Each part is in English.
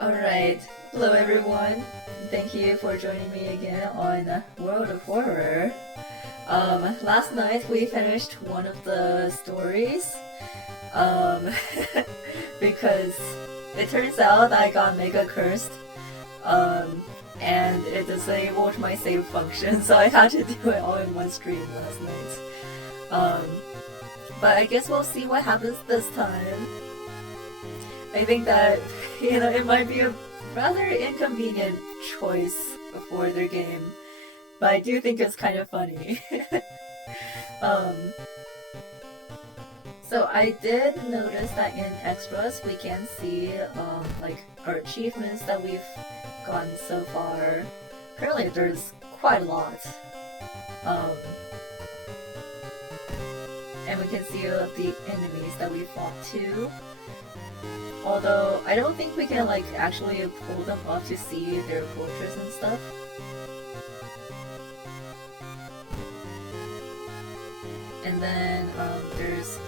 Alright, hello everyone. Thank you for joining me again on World of Horror. Last night we finished one of the stories, because it turns out I got mega cursed, and it disabled my save function, so I had to do it all in one stream last night. But I guess we'll see what happens this time. I think that, it might be a rather inconvenient choice for their game, but I do think it's kind of funny. So I did notice that in extras we can see like our achievements that we've gotten so far. Apparently there's quite a lot. And we can see the enemies that we fought too. Although, I don't think we can like actually pull them up to see their fortress and stuff. And then, there's...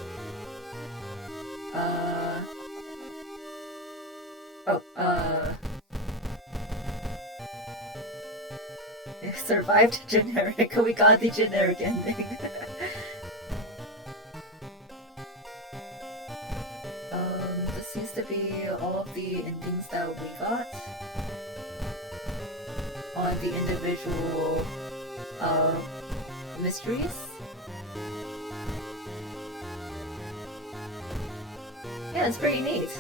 it survived generic. We got the generic ending. This seems to be all of the endings that we got on the individual mysteries. Yeah, it's pretty neat.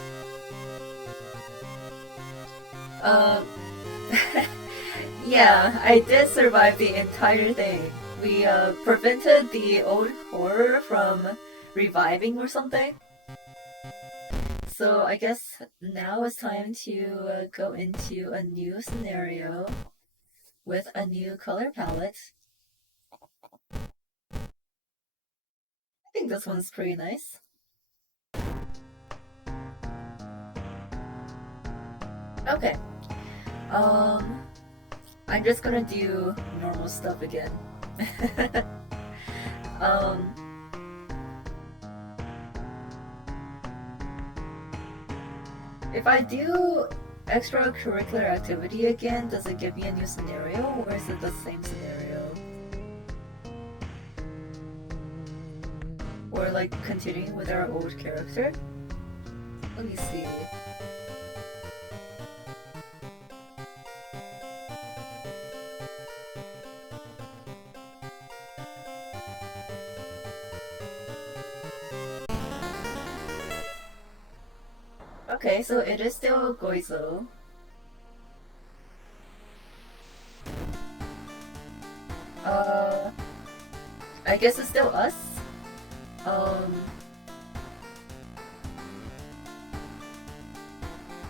Yeah, I did survive the entire thing. We prevented the old horror from reviving or something. So I guess now it's time to go into a new scenario with a new color palette. I think this one's pretty nice. Okay. I'm just gonna do normal stuff again. um, if I do extracurricular activity again, does it give me a new scenario or is it the same scenario? Or like continuing with our old character? Let me see. Okay, so it is still Goizo. I guess it's still us.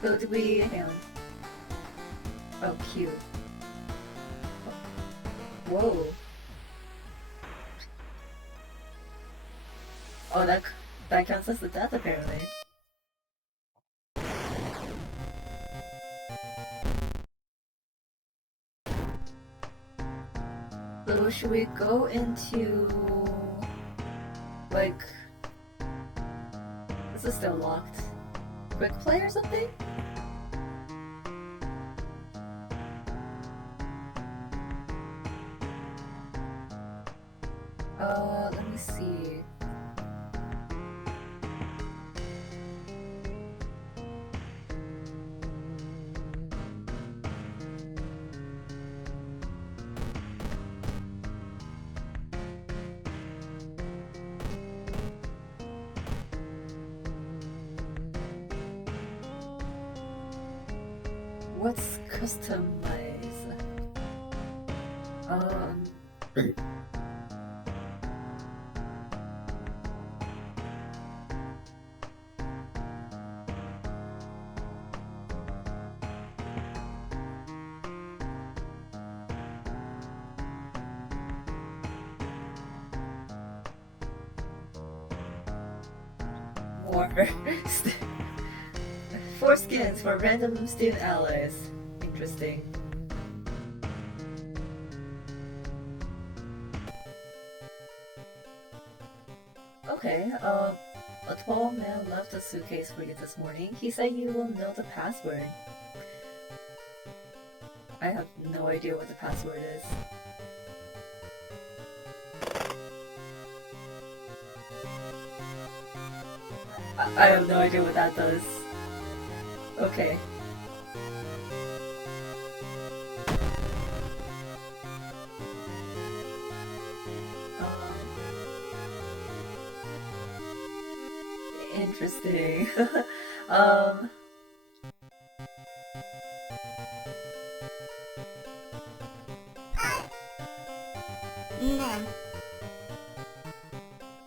Who do we hang on? Oh, cute. Whoa. Oh, that counts as a death apparently. So should we go into like this is still locked? Quick play or something? Let me see. What's customize? More. 4 skins for random student allies. Interesting. Okay, a tall man left a suitcase for you this morning. He said you will know the password. I have no idea what the password is. I have no idea what that does. Okay. Interesting. No.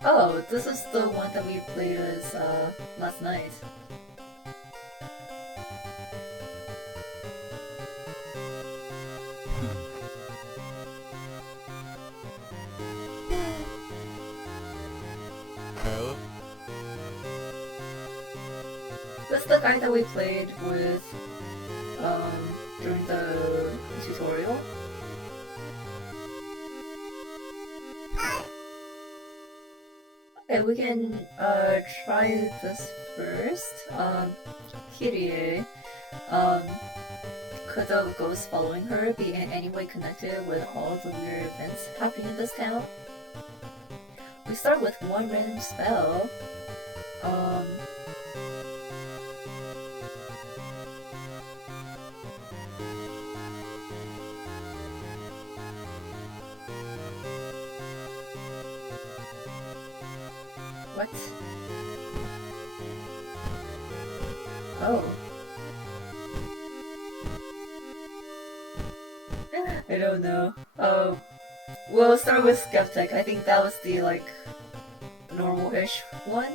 Oh, this is the one that we played as last night. That's the guy that we played with during the tutorial. Okay, we can try this first. Kirie, could the ghost following her be in any way connected with all the weird events happening in this town? We start with one random spell. What? Oh. I don't know. We'll start with Skeptic. I think that was the, like, normal-ish one.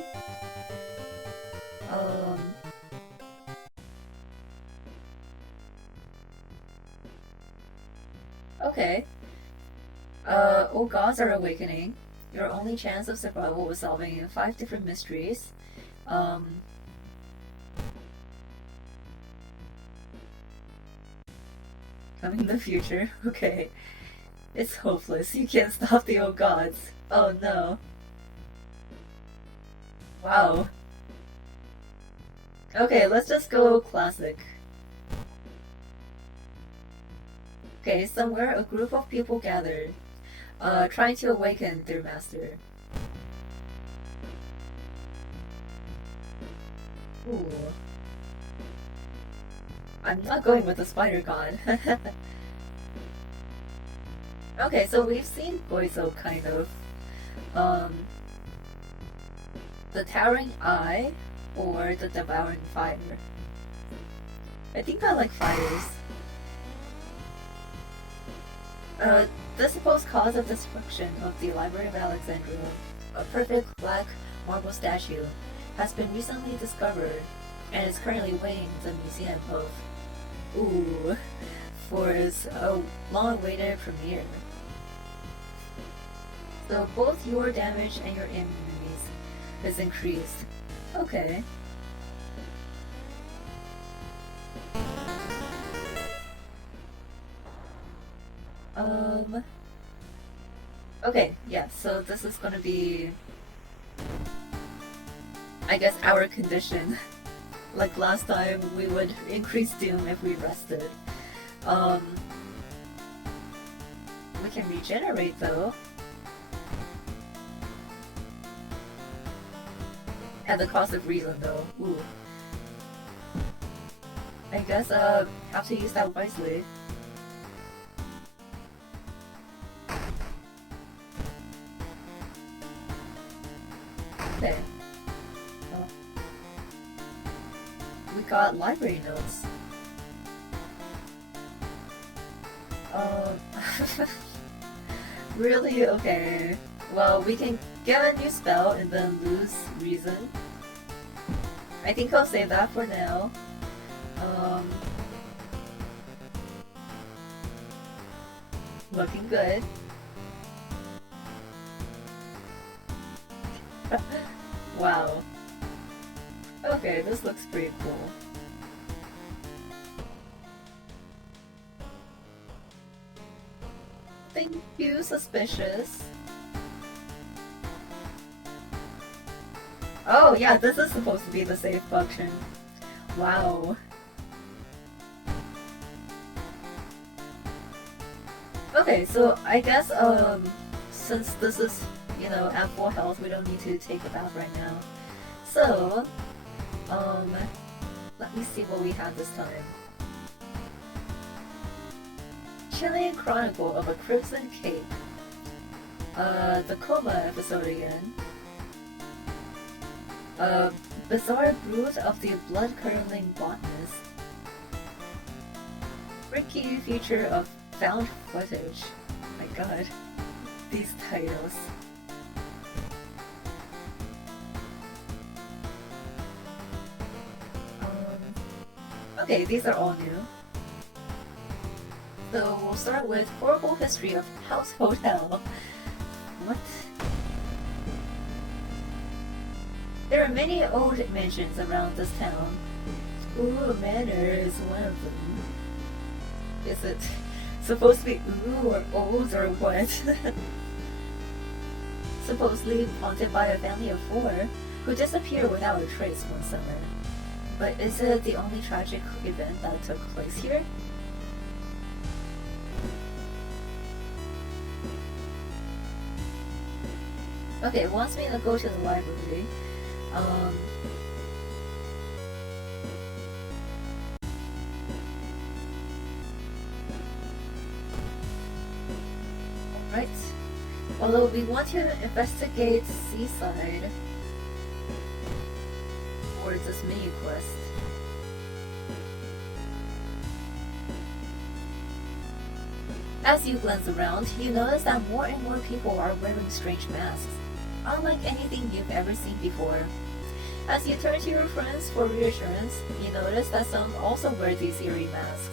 Okay. All gods are awakening. Your only chance of survival was solving 5 different mysteries. Coming in the future, okay. It's hopeless, you can't stop the old gods. Oh no. Wow. Okay, let's just go classic. Okay, somewhere a group of people gathered, trying to awaken their master. Ooh. I'm not going with the spider god. Okay, so we've seen Goizo kind of. The Towering Eye or the Devouring Fire. I think I like fires. The supposed cause of destruction of the Library of Alexandria, a perfect black marble statue, has been recently discovered and is currently waiting the museum of for its long-awaited premiere. So both your damage and your enemies is increased. Okay. Okay, yeah, so this is gonna be, I guess, our condition. Like last time, we would increase doom if we rested. We can regenerate though. At the cost of reason though. Ooh. I guess have to use that wisely. Okay. We got library notes. Really? Okay. Well, we can get a new spell and then lose reason. I think I'll save that for now. Looking good. Wow. Okay, this looks pretty cool. Thank you, suspicious. Oh yeah, this is supposed to be the save function. Wow. Okay, so I guess since this is, you know, at full health, we don't need to take a bath right now. So let me see what we have this time. Chilean Chronicle of a Crimson Cape. The Coma episode again. Bizarre Brood of the Blood-Curdling Botanist. Freaky Future of Found Footage. My god. These titles. Okay, these are all new. So we'll start with Horrible History of House Hotel. What? There are many old mansions around this town. Ooh, Manor is one of them. Is it supposed to be ooh or old or what? Supposedly haunted by a family of 4 who disappeared without a trace one summer. But is it the only tragic event that took place here? Okay, wants me to go to the library. Alright. Although we want to investigate Seaside for this mini quest. As you glance around, you notice that more and more people are wearing strange masks, unlike anything you've ever seen before. As you turn to your friends for reassurance, you notice that some also wear these eerie masks.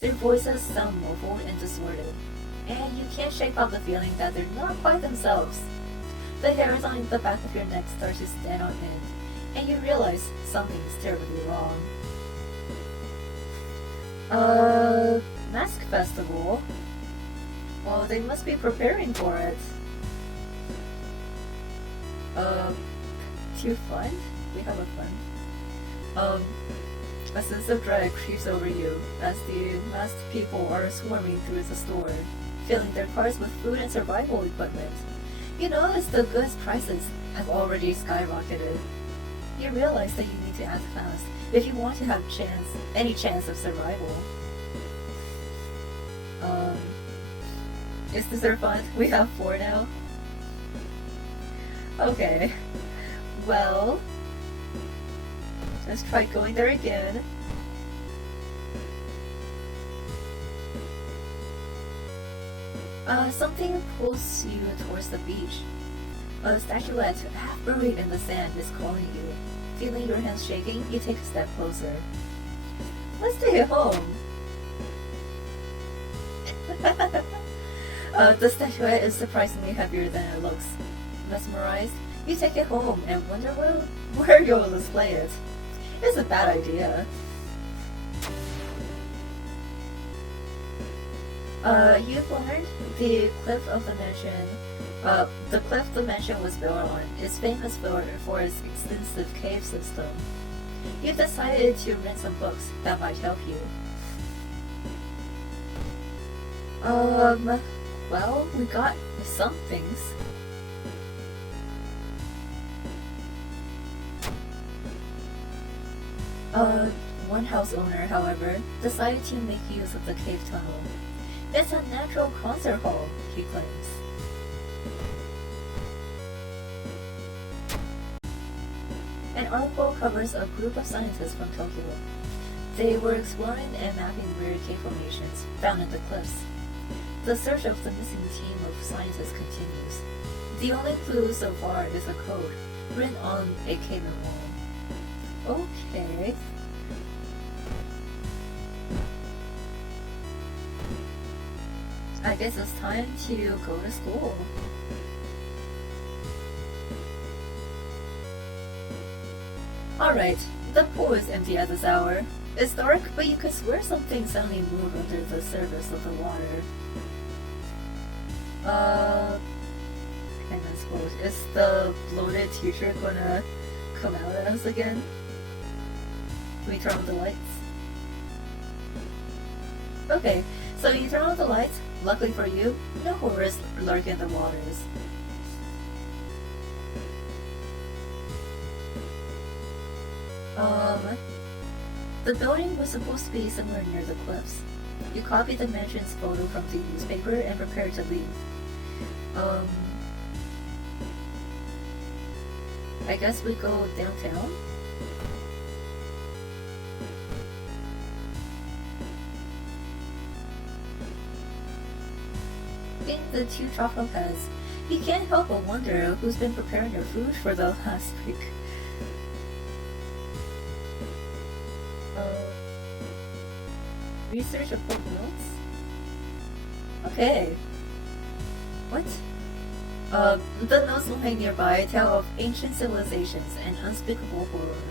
Their voices sound muffled and distorted, and you can't shake off the feeling that they're not quite themselves. The hairs on the back of your neck start to stand on end, and you realize something is terribly wrong. Mask Festival? Well, they must be preparing for it. Too fun? We have a fun. A sense of dread creeps over you as the masked people are swarming through the store, filling their carts with food and survival equipment. You notice the goods prices have already skyrocketed. You realize that you need to act fast if you want to have any chance of survival. Is this our fun? We have 4 now? Okay. Well, let's try going there again. Something pulls you towards the beach. A statuette half buried in the sand is calling you. Feeling your hands shaking, you take a step closer. Let's take it home. The statuette is surprisingly heavier than it looks. Mesmerized, you take it home and wonder where you'll display it. It's a bad idea. You've learned the cliff of the mansion. The cliff the mansion was built on is famous for its extensive cave system. You've decided to rent some books that might help you. Well, we got some things. One house owner, however, decided to make use of the cave tunnel. It's a natural concert hall, he claims. An article covers a group of scientists from Tokyo. They were exploring and mapping weird cave formations found in the cliffs. The search of the missing team of scientists continues. The only clue so far is a code written on a cave wall. Okay. I guess it's time to go to school. Alright, the pool is empty at this hour. It's dark, but you could swear something suddenly moved under the surface of the water. And I suppose, is the bloated teacher gonna come out at us again? Can we turn on the lights? Okay, so you turn on the lights. Luckily for you, no horrors lurk in the waters. The building was supposed to be somewhere near the cliffs. You copied the mansion's photo from the newspaper and prepared to leave. I guess we go downtown? Being the 2 chocolate heads, you can't help but wonder who's been preparing your food for the last week. Research of book notes? Okay. What? The notes lying nearby tell of ancient civilizations and unspeakable horror.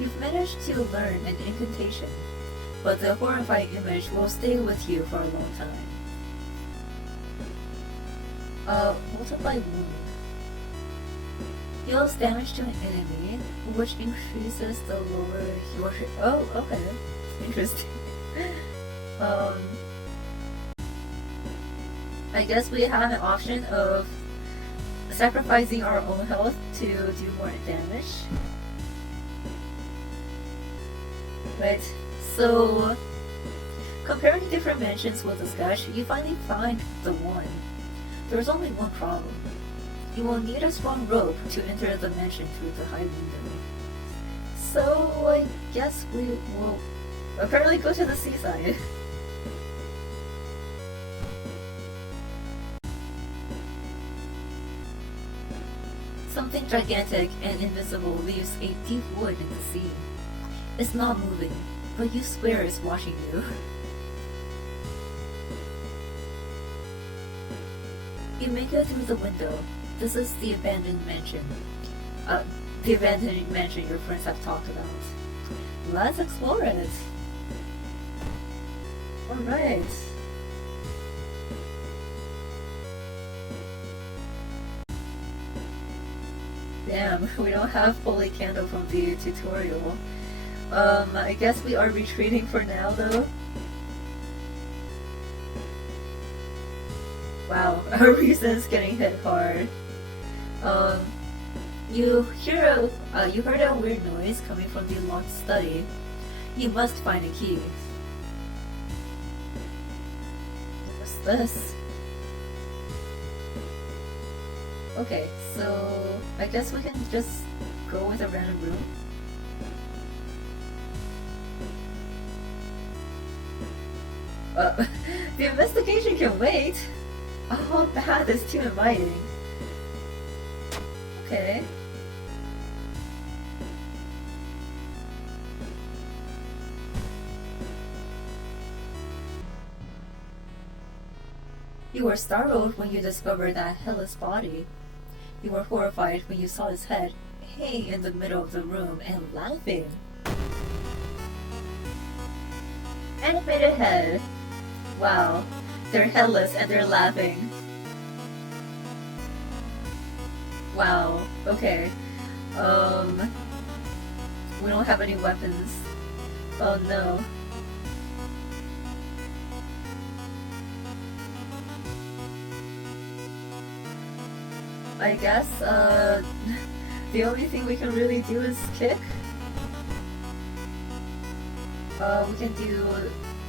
You've managed to learn an incantation, but the horrifying image will stay with you for a long time. Multiply wound. Deals damage to an enemy, which increases the lower your... Oh, okay. Interesting. I guess we have an option of sacrificing our own health to do more damage. Right, so comparing different mansions with the sketch, you finally find the one. There's only one problem. You will need a strong rope to enter the mansion through the high window. So I guess we will apparently go to the seaside. Something gigantic and invisible leaves a deep void in the sea. It's not moving, but you swear it's watching you. You make it through the window. This is the abandoned mansion. The abandoned mansion your friends have talked about. Let's explore it. Alright. Damn, we don't have Holy Candle from the tutorial. I guess we are retreating for now though. Wow, our reason's getting hit hard. You heard a weird noise coming from the locked study. You must find a key. What's this? Okay, so I guess we can just go with a random room. The investigation can wait. Oh, bad, it's too inviting. Okay. You were startled when you discovered that headless body. You were horrified when you saw his head hanging in the middle of the room and laughing. Animated head. Wow, they're headless and they're laughing. Wow, okay. We don't have any weapons. Oh no. I guess, the only thing we can really do is kick. We can do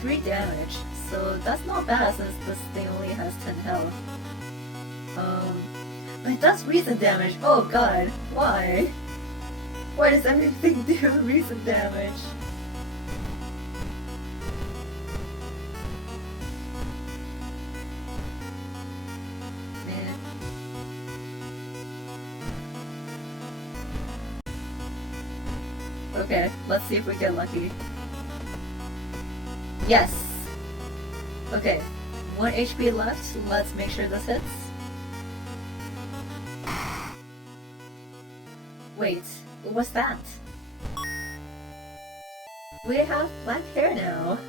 3 damage, so that's not bad since this thing only has 10 health. But it does reason damage. Oh god, why? Why does everything do reason damage? Okay, let's see if we get lucky. Yes! Okay, 1 HP left, let's make sure this hits. Wait, what's that? We have black hair now.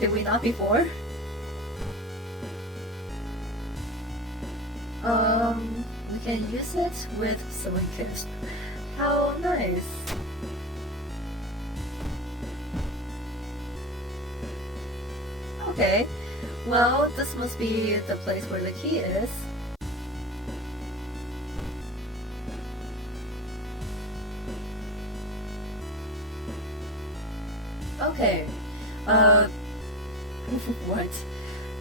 Did we not before? We can use it with sewing kit. How nice! Okay, well, this must be the place where the key is. Okay, what?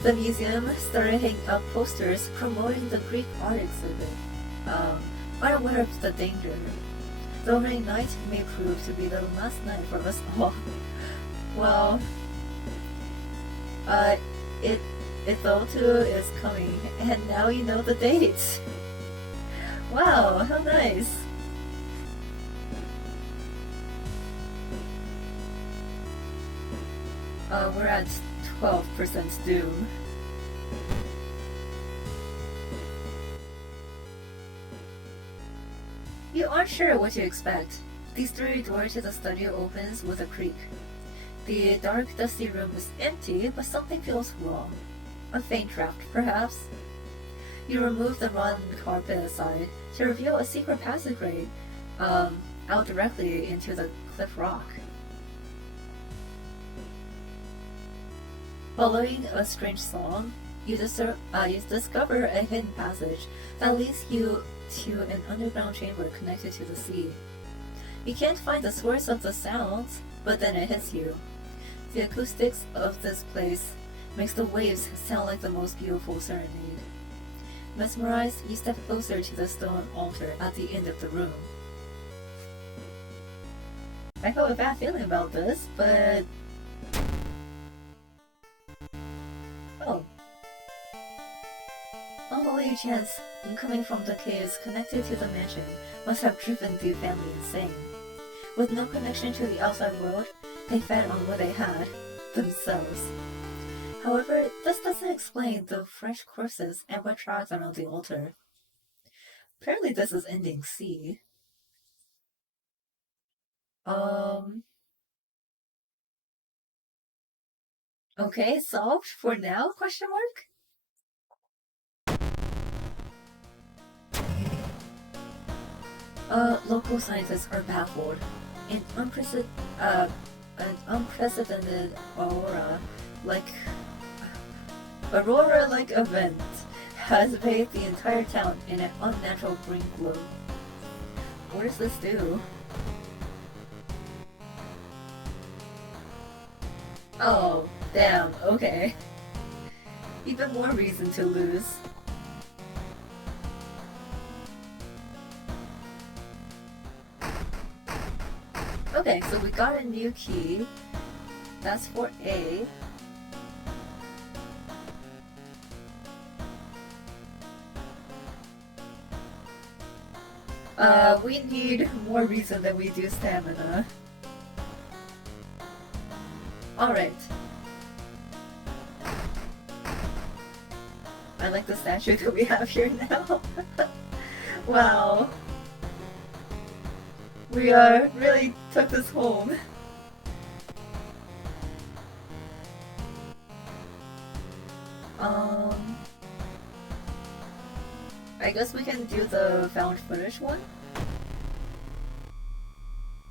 The museum started hanging up posters promoting the Greek art exhibit. Unaware of the danger. The opening night may prove to be the last night for us all. Well, it all too is coming, and now you know the date. Wow, how nice! We're at 12% doom. You aren't sure what to expect. The street door to the studio opens with a creak. The dark, dusty room is empty, but something feels wrong. A faint draft, perhaps? You remove the rotten carpet aside to reveal a secret passageway out directly into the cliff rock. Following a strange song, you discover a hidden passage that leads you to an underground chamber connected to the sea. You can't find the source of the sounds, but then it hits you. The acoustics of this place makes the waves sound like the most beautiful serenade. Mesmerized, you step closer to the stone altar at the end of the room. I have a bad feeling about this, but... Oh. Unholy chance coming from the caves connected to the mansion must have driven the family insane. With no connection to the outside world, they fed on what they had, themselves. However, this doesn't explain the fresh corpses and wet tracks around the altar. Apparently this is ending C. Okay, solved for now, question mark? Local scientists are baffled. An unprecedented aurora-like event has bathed the entire town in an unnatural green glow. What does this do? Oh, damn, okay. Even more reason to lose. Okay, so we got a new key. That's for A. We need more reason than we do stamina. Alright. I like the statue that we have here now. Wow. We really took this home. I guess we can do the found footage one.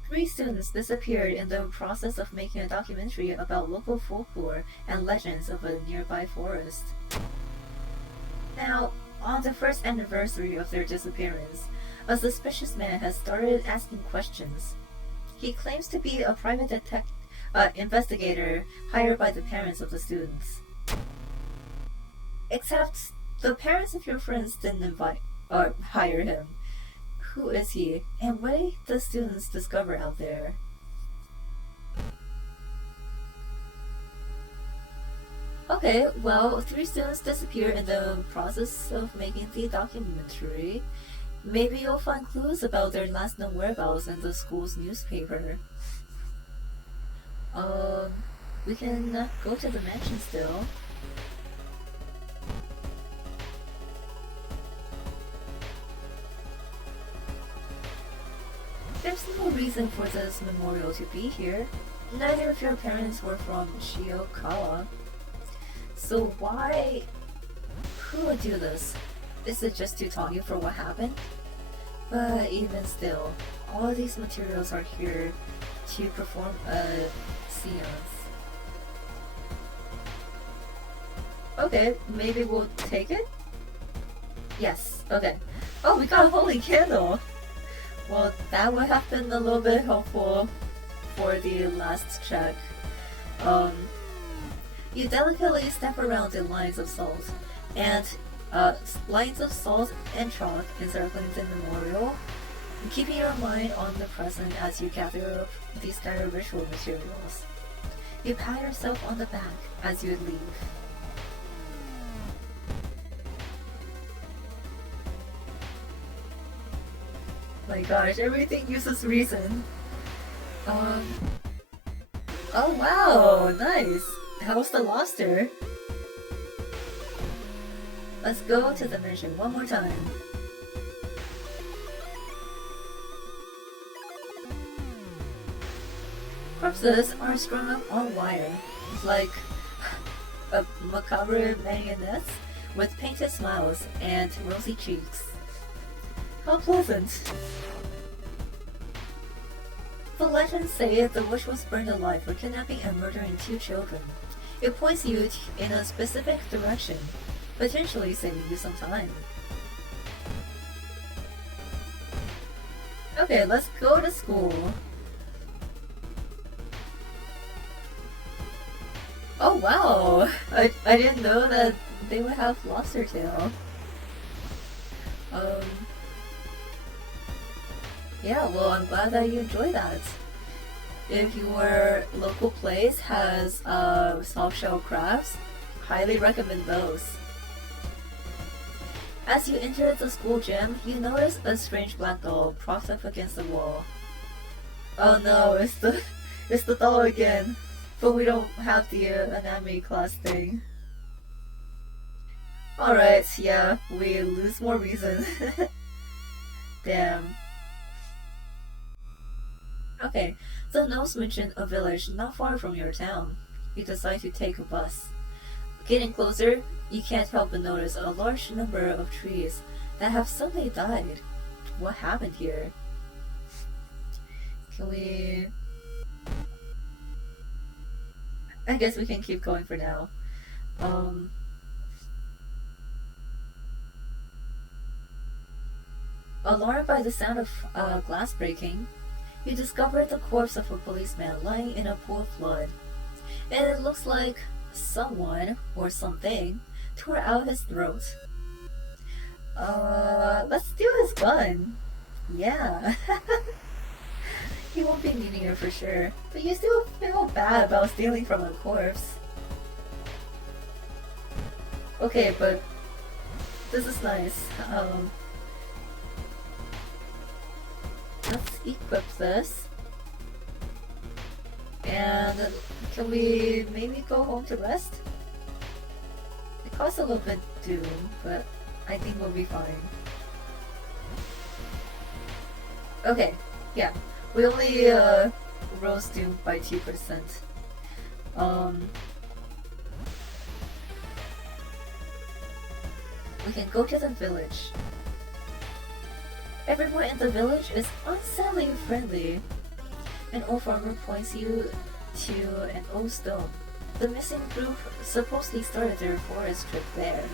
3 students disappeared in the process of making a documentary about local folklore and legends of a nearby forest. Now, on the first anniversary of their disappearance, a suspicious man has started asking questions. He claims to be a private investigator hired by the parents of the students. Except, the parents of your friends didn't hire him. Who is he, and what did the students discover out there? Okay, well, 3 students disappeared in the process of making the documentary. Maybe you'll find clues about their last known whereabouts in the school's newspaper. We can go to the mansion still. There's no reason for this memorial to be here. Neither of your parents were from Shiokawa. So who would do this? Is it just to taunt you for what happened? But even still, all of these materials are here to perform a seance. Okay, maybe we'll take it? Yes, okay. Oh, we got a holy candle! Well, that would have been a little bit helpful for the last check. You delicately step around the lines of salt, and lines of salt and chalk encircling the memorial, keeping your mind on the present as you gather up these kind of ritual materials. You pat yourself on the back as you leave. My gosh, everything uses reason. Oh wow, nice! How's the lobster? Let's go to the mansion one more time. Corpses are strung up on wire, like a macabre marionettes with painted smiles and rosy cheeks. How pleasant! The legends say the witch was burned alive for kidnapping and murdering 2 children. It points you in a specific direction, potentially saving you some time. Okay, let's go to school. Oh wow! I didn't know that they would have lobster tail. Yeah, well, I'm glad that you enjoy that. If your local place has soft shell crabs, highly recommend those. As you enter the school gym, you notice a strange black doll propped up against the wall. Oh no, it's the doll again. But we don't have the anatomy class thing. Alright, yeah, we lose more reason. Damn. Okay, the nose mentioned a village not far from your town. You decide to take a bus. Getting closer, you can't help but notice a large number of trees that have suddenly died. What happened here? Can we... I guess we can keep going for now. Alarmed by the sound of glass breaking, you discover the corpse of a policeman lying in a pool of blood. And it looks like someone, or something, tore out his throat. Let's steal his gun. Yeah. He won't be needing it for sure. But you still feel bad about stealing from a corpse. Okay, but this is nice. Let's equip this. And can we maybe go home to rest? It costs a little bit too, but I think we'll be fine. Okay, yeah. We only rose Doom by 2%. We can go to the village. Everyone in the village is unsettling friendly. An old farmer points you to an old stone. The missing group supposedly started their forest trip there.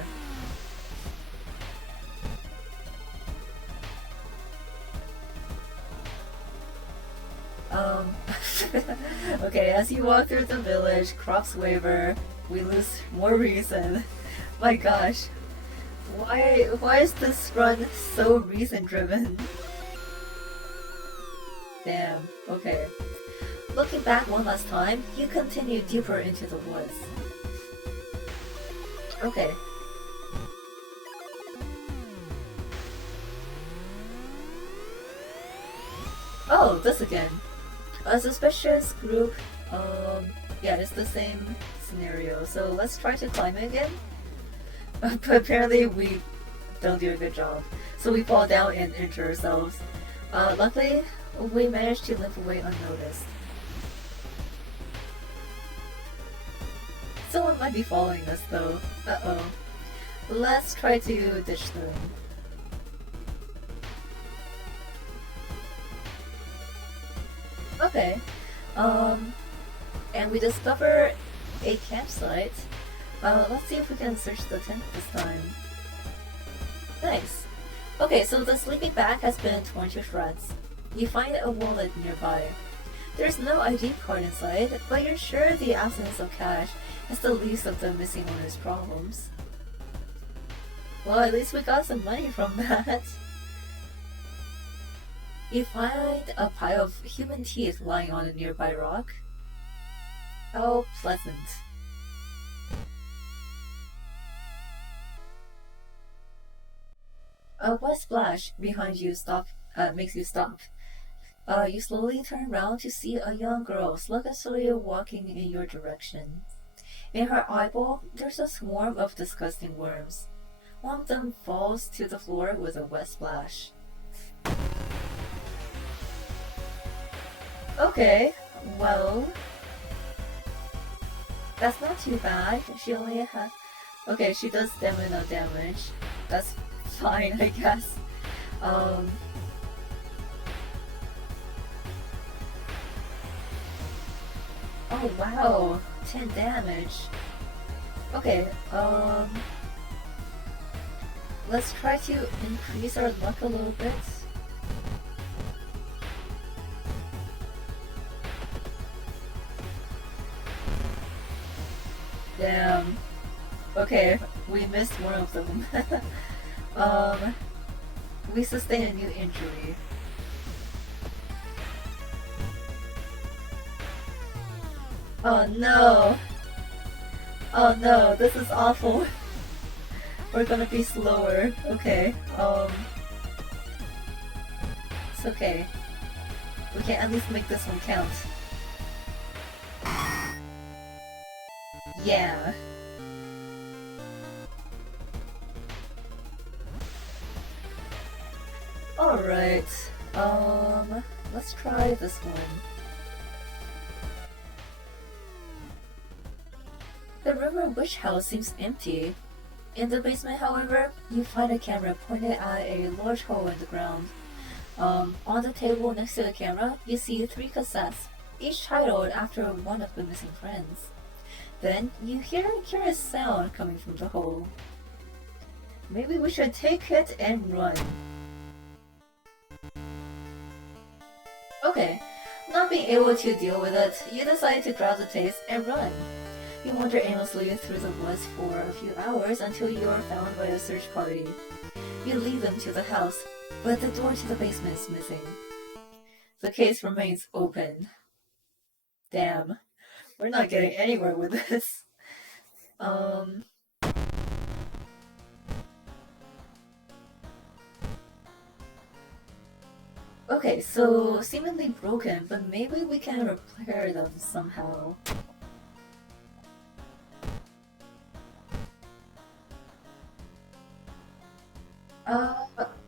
Okay, as you walk through the village, crops waver, we lose more reason. My gosh. Why is this run so reason driven? Damn, okay. Looking back one last time, you continue deeper into the woods. Okay. Oh, this again. A suspicious group, yeah, it's the same scenario, so let's try to climb it again. But apparently we don't do a good job, so we fall down and injure ourselves. Luckily, we managed to limp away unnoticed. Someone might be following us though. Uh-oh. Let's try to ditch them. Okay, and we discover a campsite. Let's see if we can search the tent this time. Nice. Okay, so the sleeping bag has been torn to shreds. You find a wallet nearby. There's no ID card inside, but you're sure the absence of cash is the least of the missing owner's problems. Well, at least we got some money from that. You find a pile of human teeth lying on a nearby rock. How pleasant. A wet splash behind you makes you stop. You slowly turn around to see a young girl sluggishly walking in your direction. In her eyeball, there's a swarm of disgusting worms. One of them falls to the floor with a wet splash. Okay, well, that's not too bad. She only has... Okay, she does stamina damage. That's fine, I guess. Oh wow, 10 damage. Okay, let's try to increase our luck a little bit. Damn. Okay, we missed one of them. We sustained a new injury. Oh no! Oh no, this is awful. We're gonna be slower. Okay. It's okay. We can at least make this one count. Yeah. Alright. Let's try this one. The River Witch House seems empty. In the basement, however, you find a camera pointed at a large hole in the ground. On the table next to the camera, you see 3 cassettes, each titled after one of the missing friends. Then, you hear a curious sound coming from the hole. Maybe we should take it and run. Okay, not being able to deal with it, you decide to grab the tapes and run. You wander aimlessly through the woods for a few hours until you are found by a search party. You lead them to the house, but the door to the basement is missing. The case remains open. Damn, we're not getting anywhere with this. Okay, so seemingly broken, but maybe we can repair them somehow.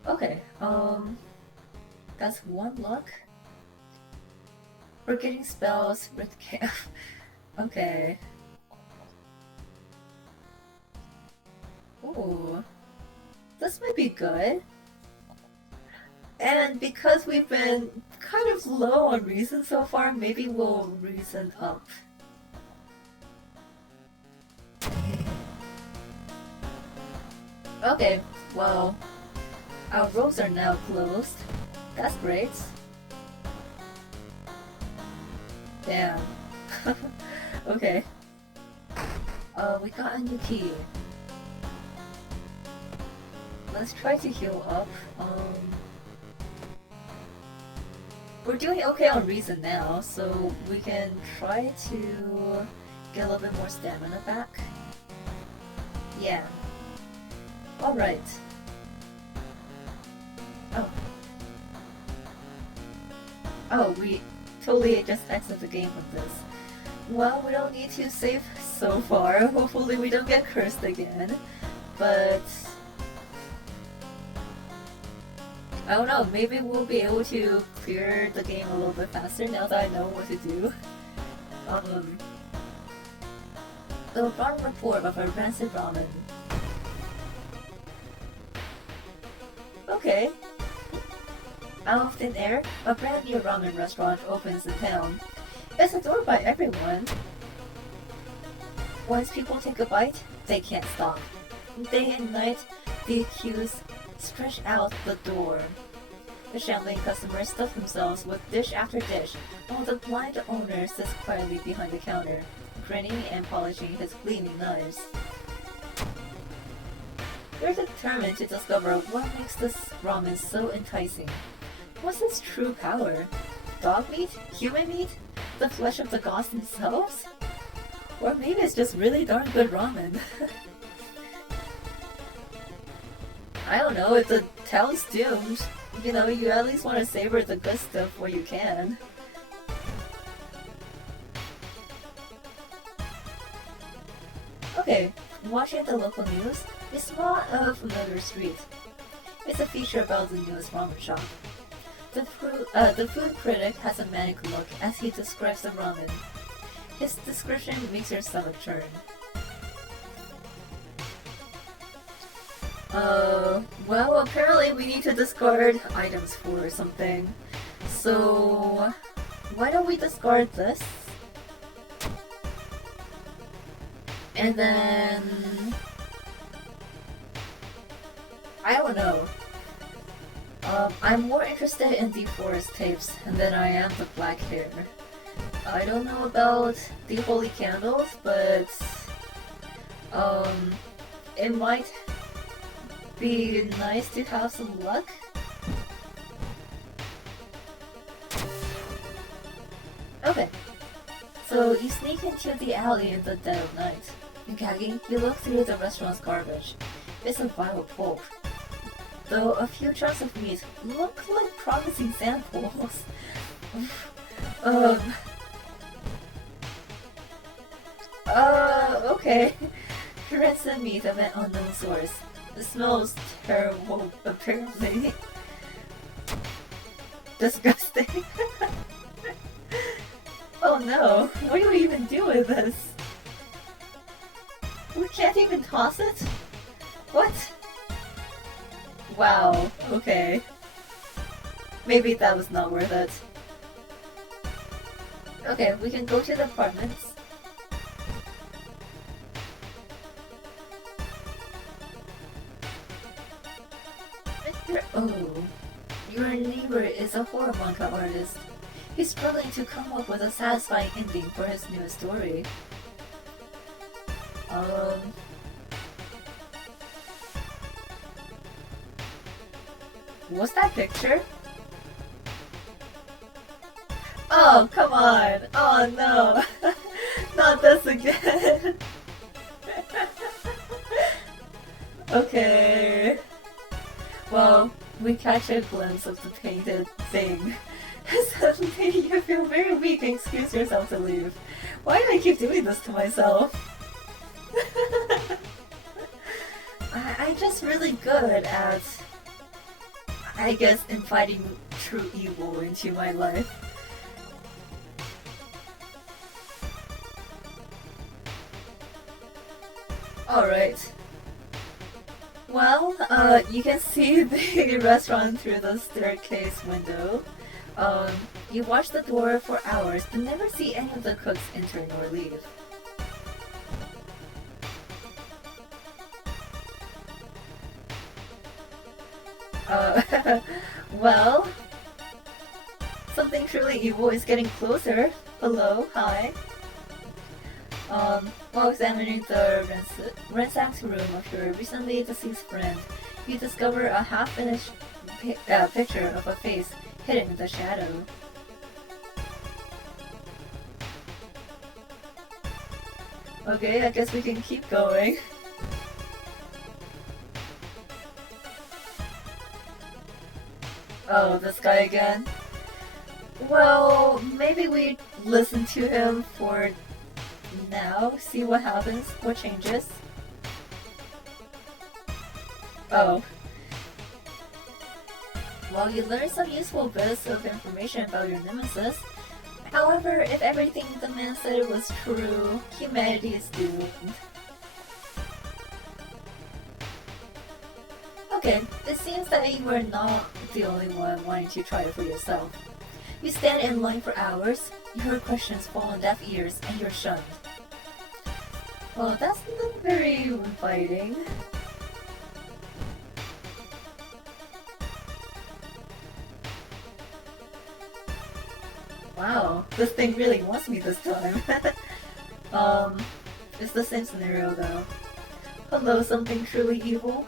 Okay, that's one luck. Forgetting spells, with camp. Okay. Ooh. This might be good. And because we've been kind of low on reason so far, maybe we'll reason up. Okay, well, our roads are now closed. That's great. Damn. Okay. We got a new key. Let's try to heal up. We're doing okay on reason now, so we can try to get a little bit more stamina back. Yeah. Alright. Oh, we totally just exit the game from this. Well, we don't need to save so far. Hopefully we don't get cursed again. But I don't know, maybe we'll be able to clear the game a little bit faster now that I know what to do. The ramen report of a rancid ramen. Okay. Out of thin air, a brand new ramen restaurant opens in town. It's adored by everyone. Once people take a bite, they can't stop. Day and night, the queues stretch out the door. The shambling customers stuff themselves with dish after dish, while the blind owner sits quietly behind the counter, grinning and polishing his gleaming knives. You're determined to discover what makes this ramen so enticing. What's its true power? Dog meat? Human meat? The flesh of the gods themselves? Or maybe it's just really darn good ramen. I don't know, if the town's doomed, you know, you at least want to savor the good stuff where you can. Okay, watching the local news, we spot a familiar street. It's a feature about the newest ramen shop. The food critic has a manic look as he describes the ramen. His description makes your stomach churn. Well, apparently we need to discard items for something. So, why don't we discard this? And then I don't know. I'm more interested in the forest tapes than I am the black hair. I don't know about the holy candles, but it might be nice to have some luck. Okay, so you sneak into the alley in the dead of night. Gagging, you look through the restaurant's garbage. is a viral pulp, though a few chunks of meat look like promising samples. um. Okay. Rinse meat of an unknown source. It smells terrible, apparently. Disgusting. Oh no, what do we even do with this? We can't even toss it? What? Wow, okay. Maybe that was not worth it. Okay, we can go to the apartments. Oh, your neighbor is a horror manga artist. He's struggling to come up with a satisfying ending for his new story. What's that picture? Oh, come on! Oh no! Not this again! Okay. Well, we catch a glimpse of the painted thing. Suddenly you feel very weak and excuse yourself to leave. Why do I keep doing this to myself? I'm just really good at, I guess, inviting true evil into my life. Alright. Well, you can see the restaurant through the staircase window. You watch the door for hours but never see any of the cooks enter nor leave. Well, something truly evil is getting closer. Hello, hi. While examining the ransacked room of your recently deceased friend, you discover a half-finished picture of a face hidden in the shadow. Okay, I guess we can keep going. Oh, this guy again? Well, maybe we listen to him for now, see what happens, what changes. Oh. Well, you learn some useful bits of information about your nemesis. However, if everything the man said was true, humanity is doomed. Okay, it seems that you were not the only one wanting to try it for yourself. You stand in line for hours, you heard questions fall on deaf ears, and you're shunned. Well, that's not very inviting. Wow, this thing really wants me this time. It's the same scenario though. Hello, something truly evil.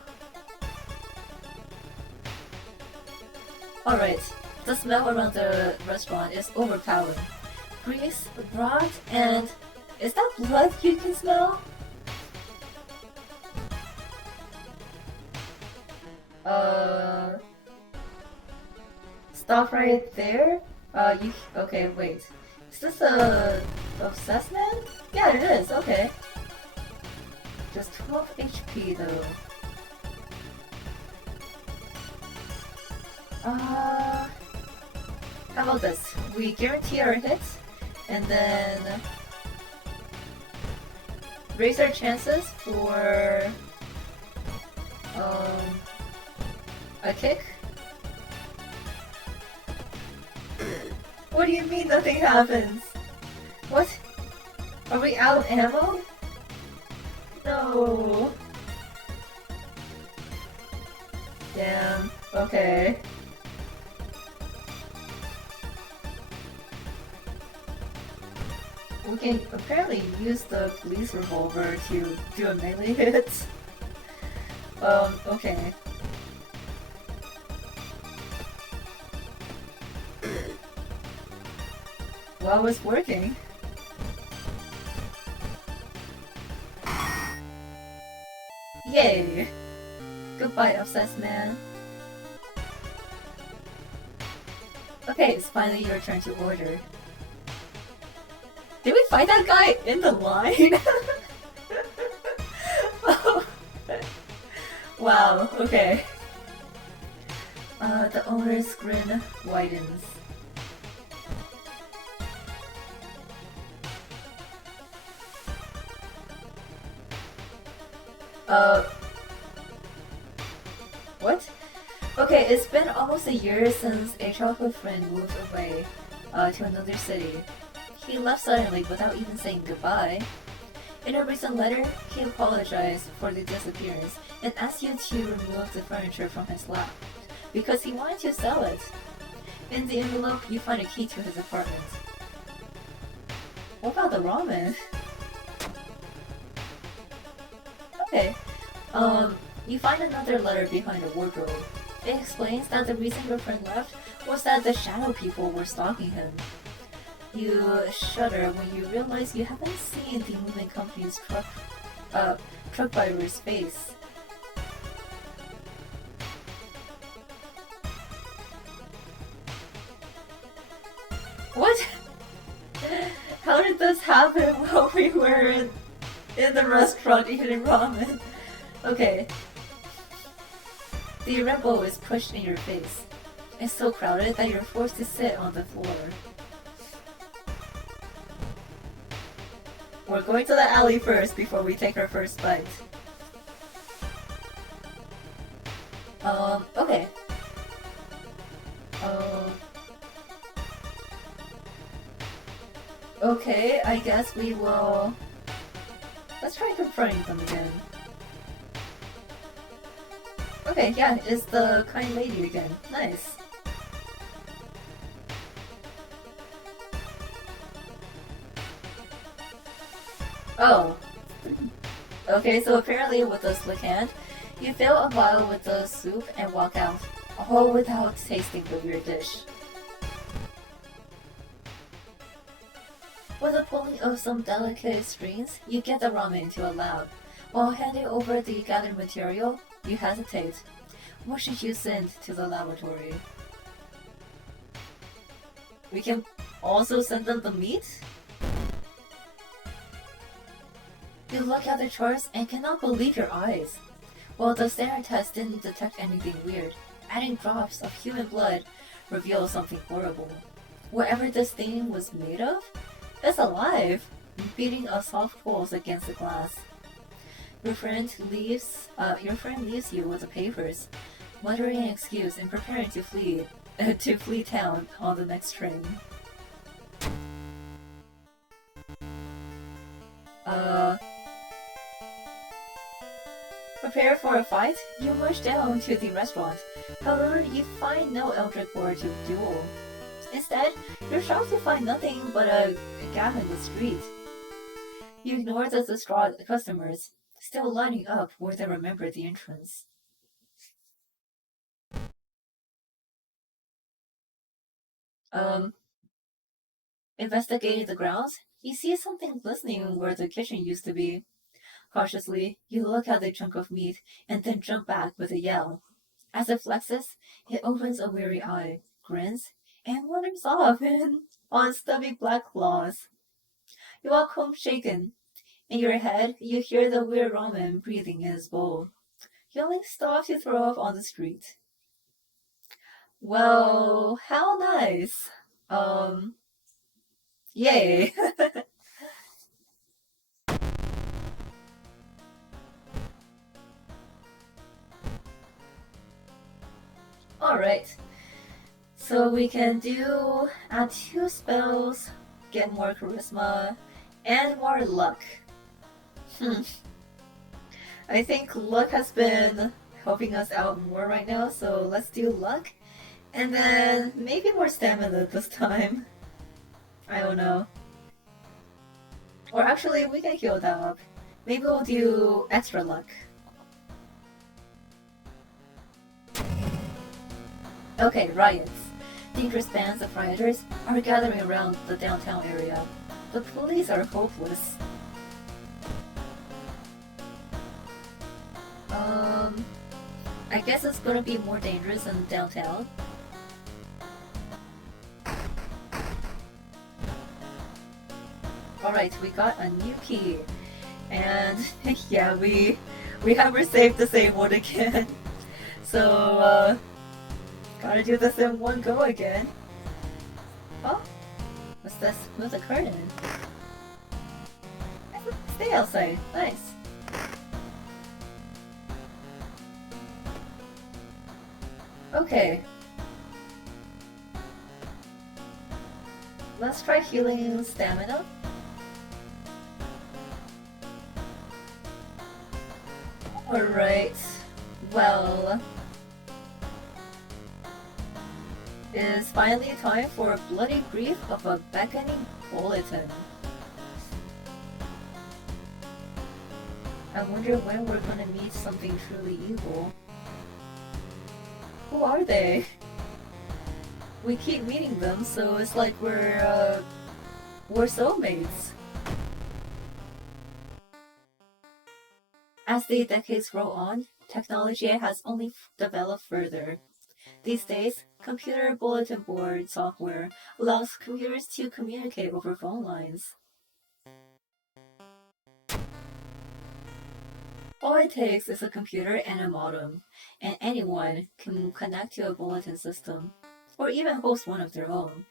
Alright, the smell around the restaurant is overpowering. Grease, rot, and... is that blood you can smell? Stop right there? Okay, wait. Is this a obsessed man? Yeah, it is, okay. Just 12 HP though. How about this? We guarantee our hits, and then raise our chances for a kick. What do you mean nothing happens? What? Are we out of ammo? No. Damn. Okay. We can apparently use the police revolver to do a melee hit. Okay. Well, it's working. Yay! Goodbye, obsessed man. Okay, it's finally your turn to order. Did we fight that guy in the line? Oh. Wow, okay. The owner's grin widens. What? Okay, it's been almost a year since a childhood friend moved away to another city. He left suddenly without even saying goodbye. In a recent letter, he apologized for the disappearance and asked you to remove the furniture from his lap because he wanted to sell it. In the envelope, you find a key to his apartment. What about the ramen? Okay. You find another letter behind a wardrobe. It explains that the reason your friend left was that the shadow people were stalking him. You shudder when you realize you haven't seen the moving company's truck driver's face. What? How did this happen while we were in the restaurant eating ramen? Okay. The Red Bull is pushed in your face. It's so crowded that you're forced to sit on the floor. We're going to the alley first before we take our first bite. Okay. Okay, I guess we will... Let's try confronting them again. Okay, yeah, it's the kind lady again. Nice. Oh. Okay, so apparently with the slick hand, you fill a vial with the soup and walk out, all without tasting the weird dish. With the pulling of some delicate strings, you get the ramen into a lab. While handing over the gathered material, you hesitate. What should you send to the laboratory? We can also send them the meat? You look at the charts and cannot believe your eyes. While the standard test didn't detect anything weird, adding drops of human blood reveals something horrible. Whatever this thing was made of is alive, beating a soft pulse against the glass. Your friend leaves you with the papers, muttering an excuse and preparing to flee town on the next train. Prepare for a fight? You rush down to the restaurant. However, you find no electric board to duel. Instead, you're shocked to find nothing but a gap in the street. You ignore the distraught customers, still lining up where they remember the entrance. Investigating the grounds, you see something glistening where the kitchen used to be. Cautiously, you look at the chunk of meat and then jump back with a yell. As it flexes, it opens a weary eye, grins, and wanders off on stubby black claws. You walk home shaken. In your head, you hear the weird ramen breathing in his bowl. You only stop to throw up on the street. Well, how nice. Yay. Alright. So we can add 2 spells, get more charisma, and more luck. I think luck has been helping us out more right now, so let's do luck. And then maybe more stamina this time. I don't know. Or actually, we can heal that up. Maybe we'll do extra luck. Okay, riots. Dangerous bands of rioters are gathering around the downtown area. The police are hopeless. I guess it's gonna be more dangerous than downtown. Alright, we got a new key. And yeah, we have saved the same one again. So gotta do this in one go again. Oh, what's this? What's a curtain? Stay outside. Nice. Okay. Let's try healing stamina. Alright. Well, it is finally time for a bloody brief of a beckoning bulletin. I wonder when we're gonna meet something truly evil. Who are they? We keep meeting them, so it's like we're soulmates. As the decades roll on, technology has only developed further. These days, computer bulletin board software allows computers to communicate over phone lines. All it takes is a computer and a modem, and anyone can connect to a bulletin system, or even host one of their own.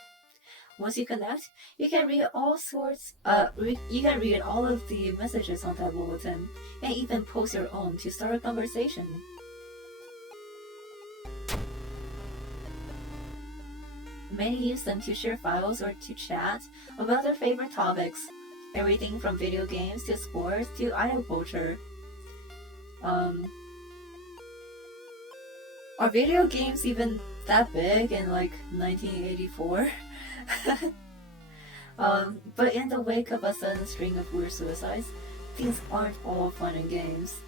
Once you connect, you can read you can read all of the messages on that bulletin, and even post your own to start a conversation. Many use them to share files or to chat about their favorite topics, everything from video games to sports to idol culture. Are video games even that big in like 1984? But in the wake of a sudden string of weird suicides, things aren't all fun and games.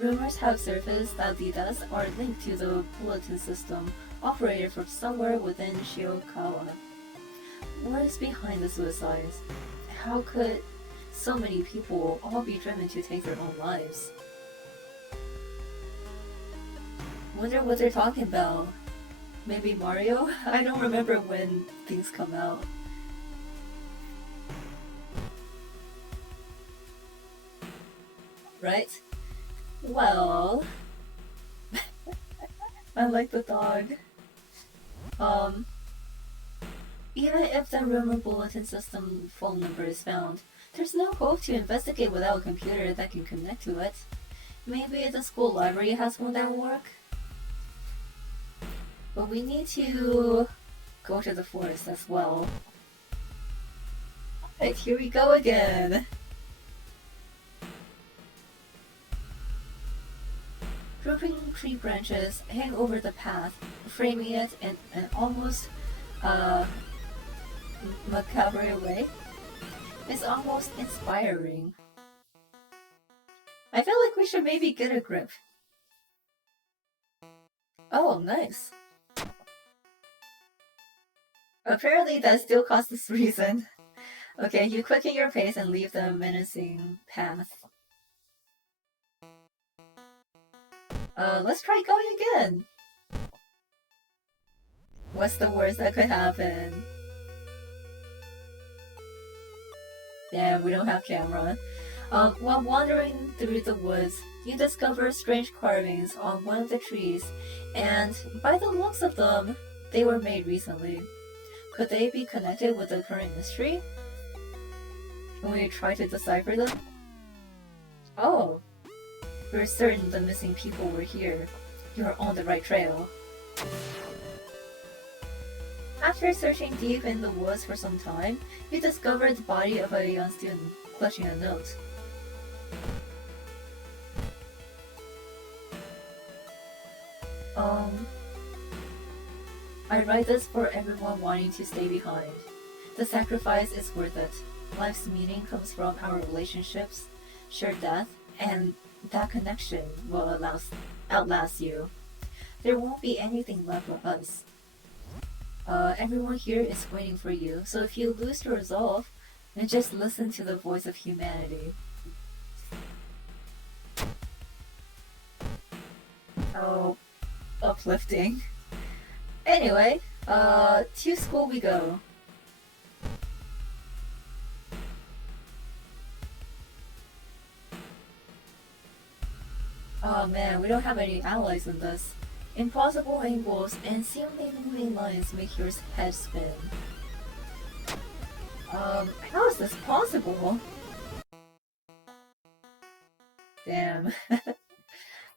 Rumors have surfaced that the deaths are linked to the bulletin system operated from somewhere within Shiokawa. What is behind the suicides? How could so many people all be driven to take their own lives? Wonder what they're talking about. Maybe Mario? I don't remember when things come out. Right? Well... I like the dog. Even if the rumor bulletin system phone number is found, there's no hope to investigate without a computer that can connect to it. Maybe the school library has one that will work? But we need to go to the forest as well. Alright, here we go again! Drooping tree branches hang over the path, framing it in an almost macabre way. It's almost inspiring. I feel like we should maybe get a grip. Oh, nice. Apparently that still causes reason. Okay, you quicken your pace and leave the menacing path. Let's try going again. What's the worst that could happen? Yeah, we don't have camera. While wandering through the woods, you discover strange carvings on one of the trees, and by the looks of them, they were made recently. Could they be connected with the current mystery? Can we try to decipher them? Oh, we're certain the missing people were here. You're on the right trail. After searching deep in the woods for some time, you discover the body of a young student clutching a note. I write this for everyone wanting to stay behind. The sacrifice is worth it. Life's meaning comes from our relationships, shared death, and that connection will outlast you. There won't be anything left for us. Everyone here is waiting for you, so if you lose your resolve, then just listen to the voice of humanity. How uplifting. Anyway, to school we go. Oh man, we don't have any allies in this. Impossible angles and seemingly moving lines make your head spin. How is this possible? Damn.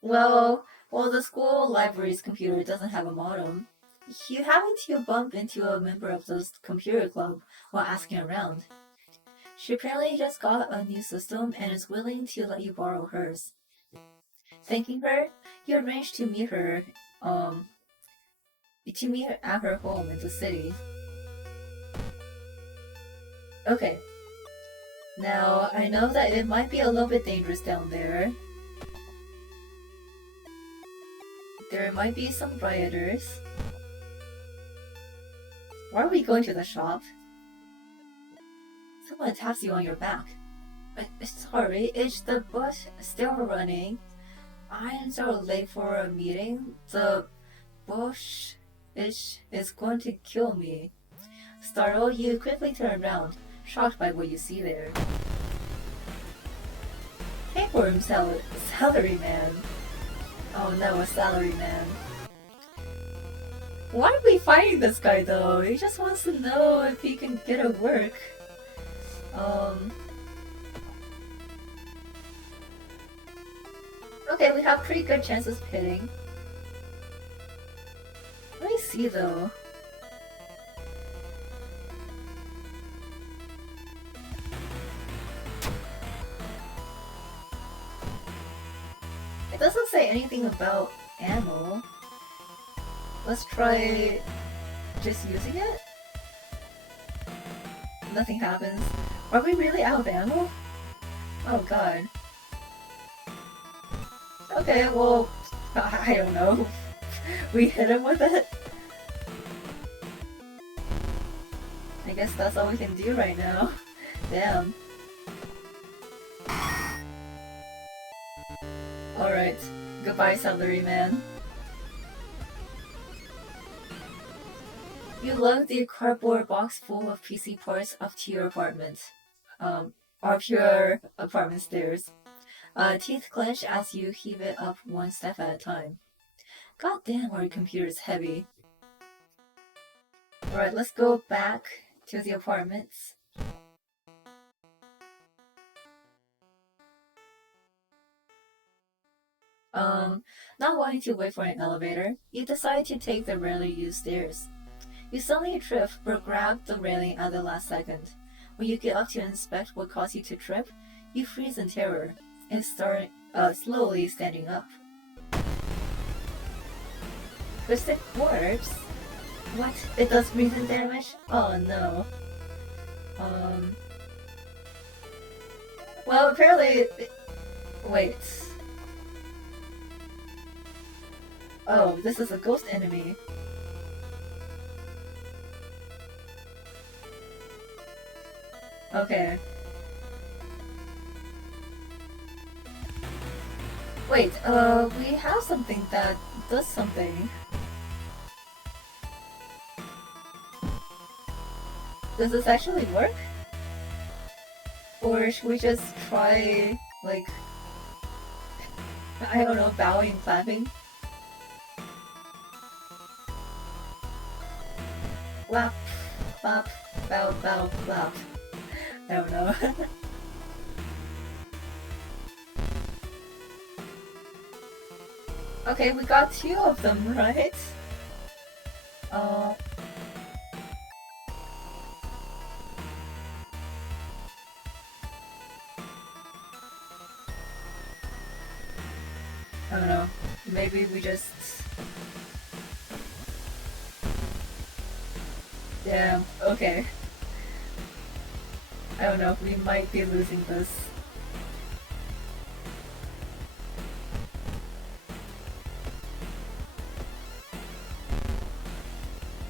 Well, the school library's computer doesn't have a modem. You happen to bump into a member of the computer club while asking around. She apparently just got a new system and is willing to let you borrow hers. Thanking her, you arrange um, to meet her at her home in the city. Okay. Now, I know that it might be a little bit dangerous down there. There might be some rioters. Why are we going to the shop? Someone taps you on your back. Sorry, is the bus still running? I am so late for a meeting. The bus is going to kill me. Startled, you quickly turn around, shocked by what you see there. Tapeworm salary man. Oh no, a salary man. Why are we fighting this guy though? He just wants to know if he can get a work. Okay, we have pretty good chances of hitting. Let me see though. It doesn't say anything about ammo. Let's try just using it. Nothing happens. Are we really out of ammo? Oh god. Okay, well, I don't know. We hit him with it? I guess that's all we can do right now. Damn. Alright. Goodbye, salary man. You lug the cardboard box full of PC parts up to your apartment. Up your apartment stairs. Teeth clench as you heave it up one step at a time. God damn, our computer's heavy. Alright, let's go back to the apartments. Not wanting to wait for an elevator, you decide to take the rarely used stairs. You suddenly trip, but grab the railing at the last second. When you get up to inspect what caused you to trip, you freeze in terror and start slowly standing up. The stick works? What? It does reason damage? Oh no. Well, apparently... Wait. Oh, this is a ghost enemy. Okay. Wait, we have something that does something. Does this actually work? Or should we just try, like, I don't know, bowing and clapping? Clap, clap, bow, bow, clap. I don't know. Okay, we got two of them, right? I don't know. Maybe we just... Damn, okay. I don't know, we might be losing this.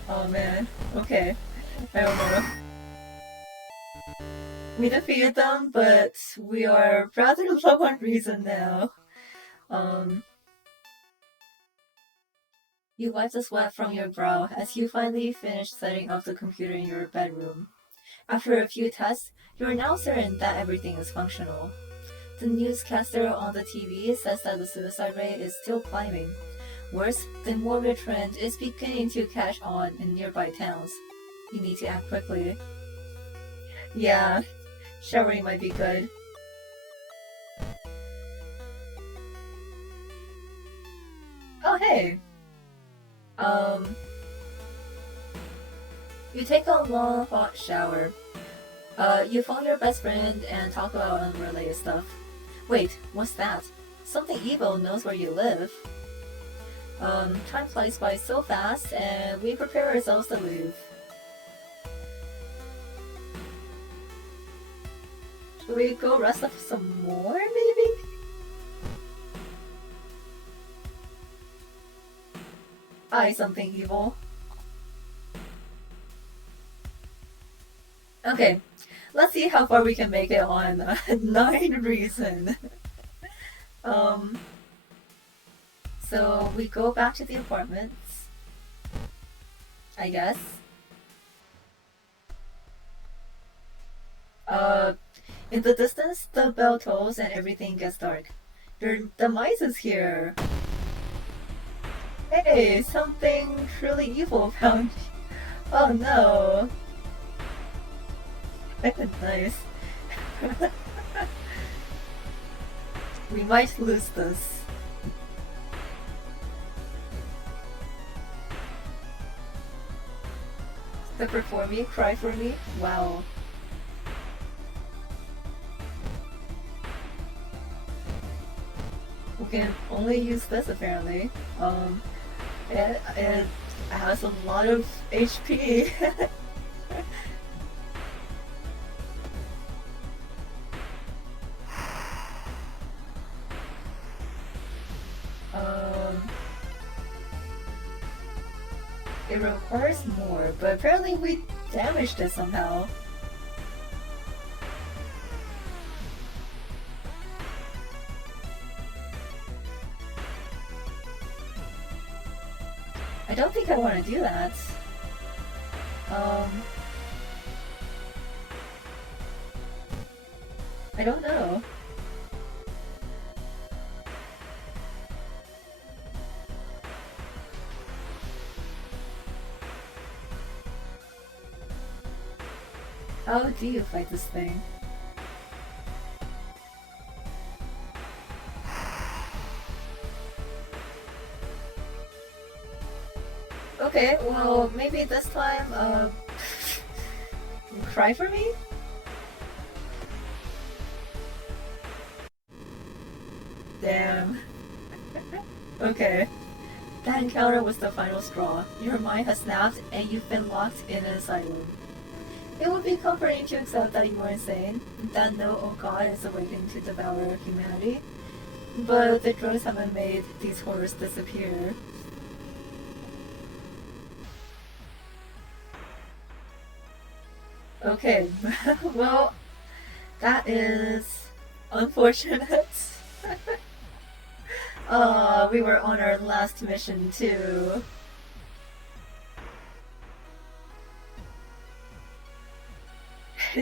Oh man, okay. I don't know. We defeated them, but we are rather low on reason now. You wipe the sweat from your brow as you finally finish setting up the computer in your bedroom. After a few tests, you are now certain that everything is functional. The newscaster on the TV says that the suicide rate is still climbing. Worse, the morbid trend is beginning to catch on in nearby towns. You need to act quickly. Yeah, showering might be good. Oh, hey! Um, you take a long, hot shower. You phone your best friend and talk about unrelated stuff. Wait, what's that? Something evil knows where you live. Time flies by so fast, and we prepare ourselves to leave. Should we go rest up some more, maybe? Something evil. Okay, let's see how far we can make it on 9 reason. So we go back to the apartments, I guess. In the distance, the bell tolls and everything gets dark. The mice is here. Hey, something truly evil found. Oh no. Nice. We might lose this. Suffer for me, cry for me. Wow. We can only use this apparently. It has a lot of HP. It requires more, but apparently we damaged it somehow. I don't think I want to do that. I don't know. How do you fight this thing? Okay, well, maybe this time, cry for me? Damn. Okay. That encounter was the final straw. Your mind has snapped and you've been locked in an asylum. It would be comforting to accept that you are insane, that no old god is awaiting to devour humanity. But the drugs haven't made these horrors disappear. Okay, well, that is unfortunate. We were on our last mission too.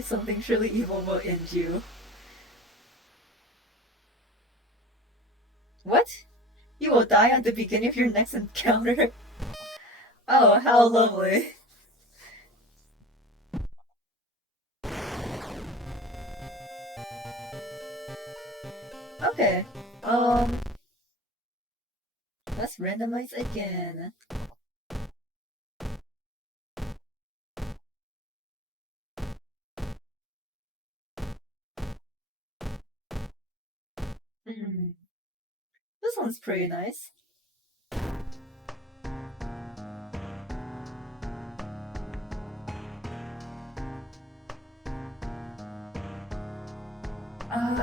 Something truly evil will end you. What? You will die at the beginning of your next encounter? Oh, how lovely. Okay, let's randomize again. This one's pretty nice.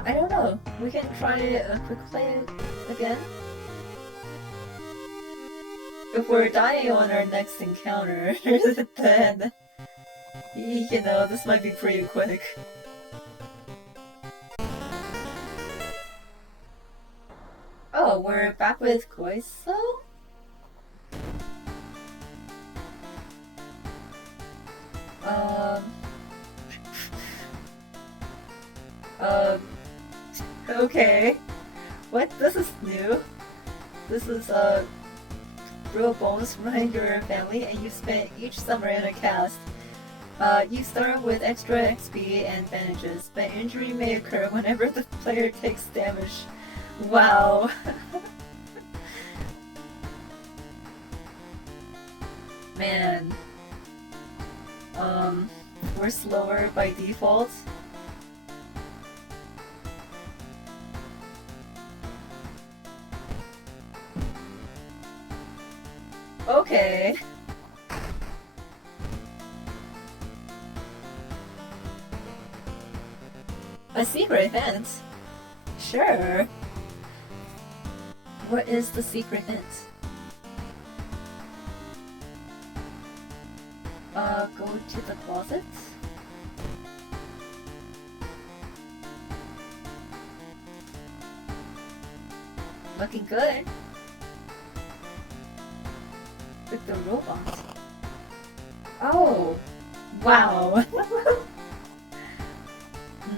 I don't know. We can try a quick play again. If we're dying on our next encounter, then, you know, this might be pretty quick. Oh, we're back with Koiso? Okay. What? This is new. This is real bones running your family, and you spend each summer in a cast. You start with extra XP and bandages, but injury may occur whenever the player takes damage. Wow. Man. We're slower by default. Okay. A secret hint? Sure. What is the secret hint? Go to the closet? Looking good. With the robot. Oh! Wow!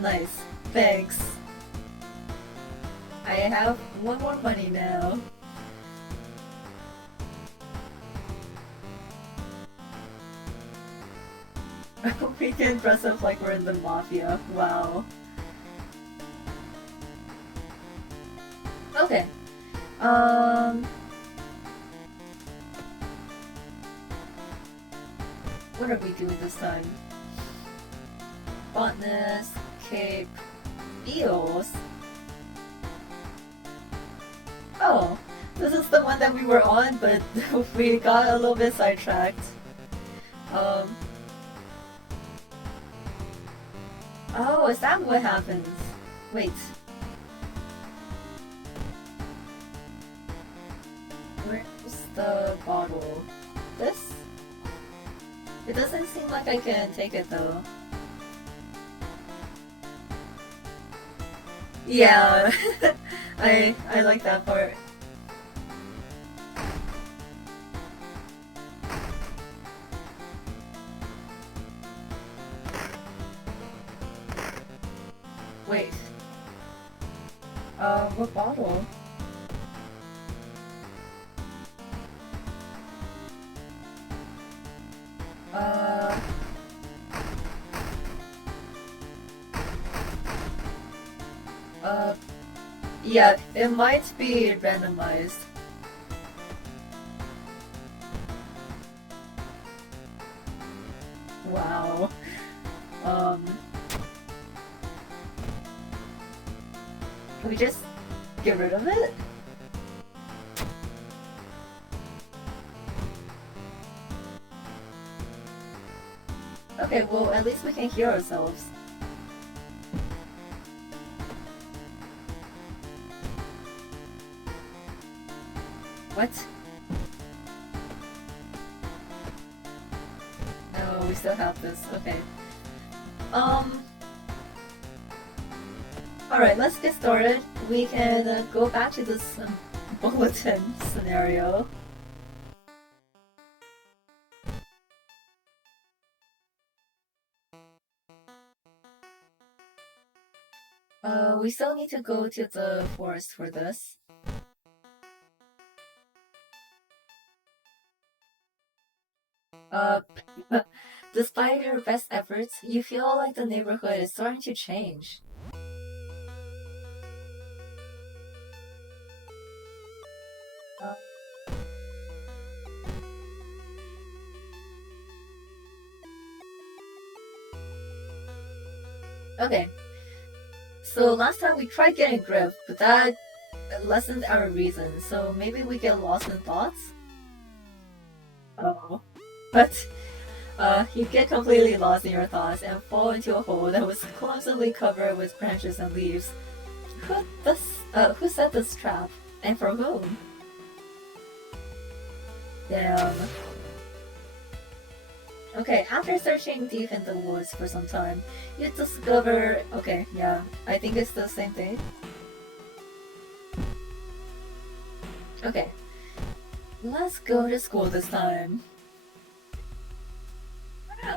Nice. Thanks. I have one more money now. We can dress up like we're in the mafia. Wow. Okay. What are we doing this time? Botanist, Cape, Eos. Oh, this is the one that we were on, but we got a little bit sidetracked. Oh, is that what happens? Wait. Where's the bottle? This? It doesn't seem like I can take it though. Yeah, I like that part. Wait. What bottle? Yeah, it might be randomized. Wow. Can we just get rid of it? Okay, well, at least we can hear ourselves. What? No, we still have this. Okay. Alright, let's get started. We can go back to this bulletin scenario. We still need to go to the forest for this. Despite your best efforts, you feel like the neighborhood is starting to change. Okay. So last time we tried getting grip, but that lessened our reason, so maybe we get lost in thoughts? Oh. But you get completely lost in your thoughts and fall into a hole that was clumsily covered with branches and leaves. Who set this trap? And for whom? Damn. Okay, after searching deep in the woods for some time, you discover... Okay, yeah, I think it's the same thing. Okay. Let's go to school this time.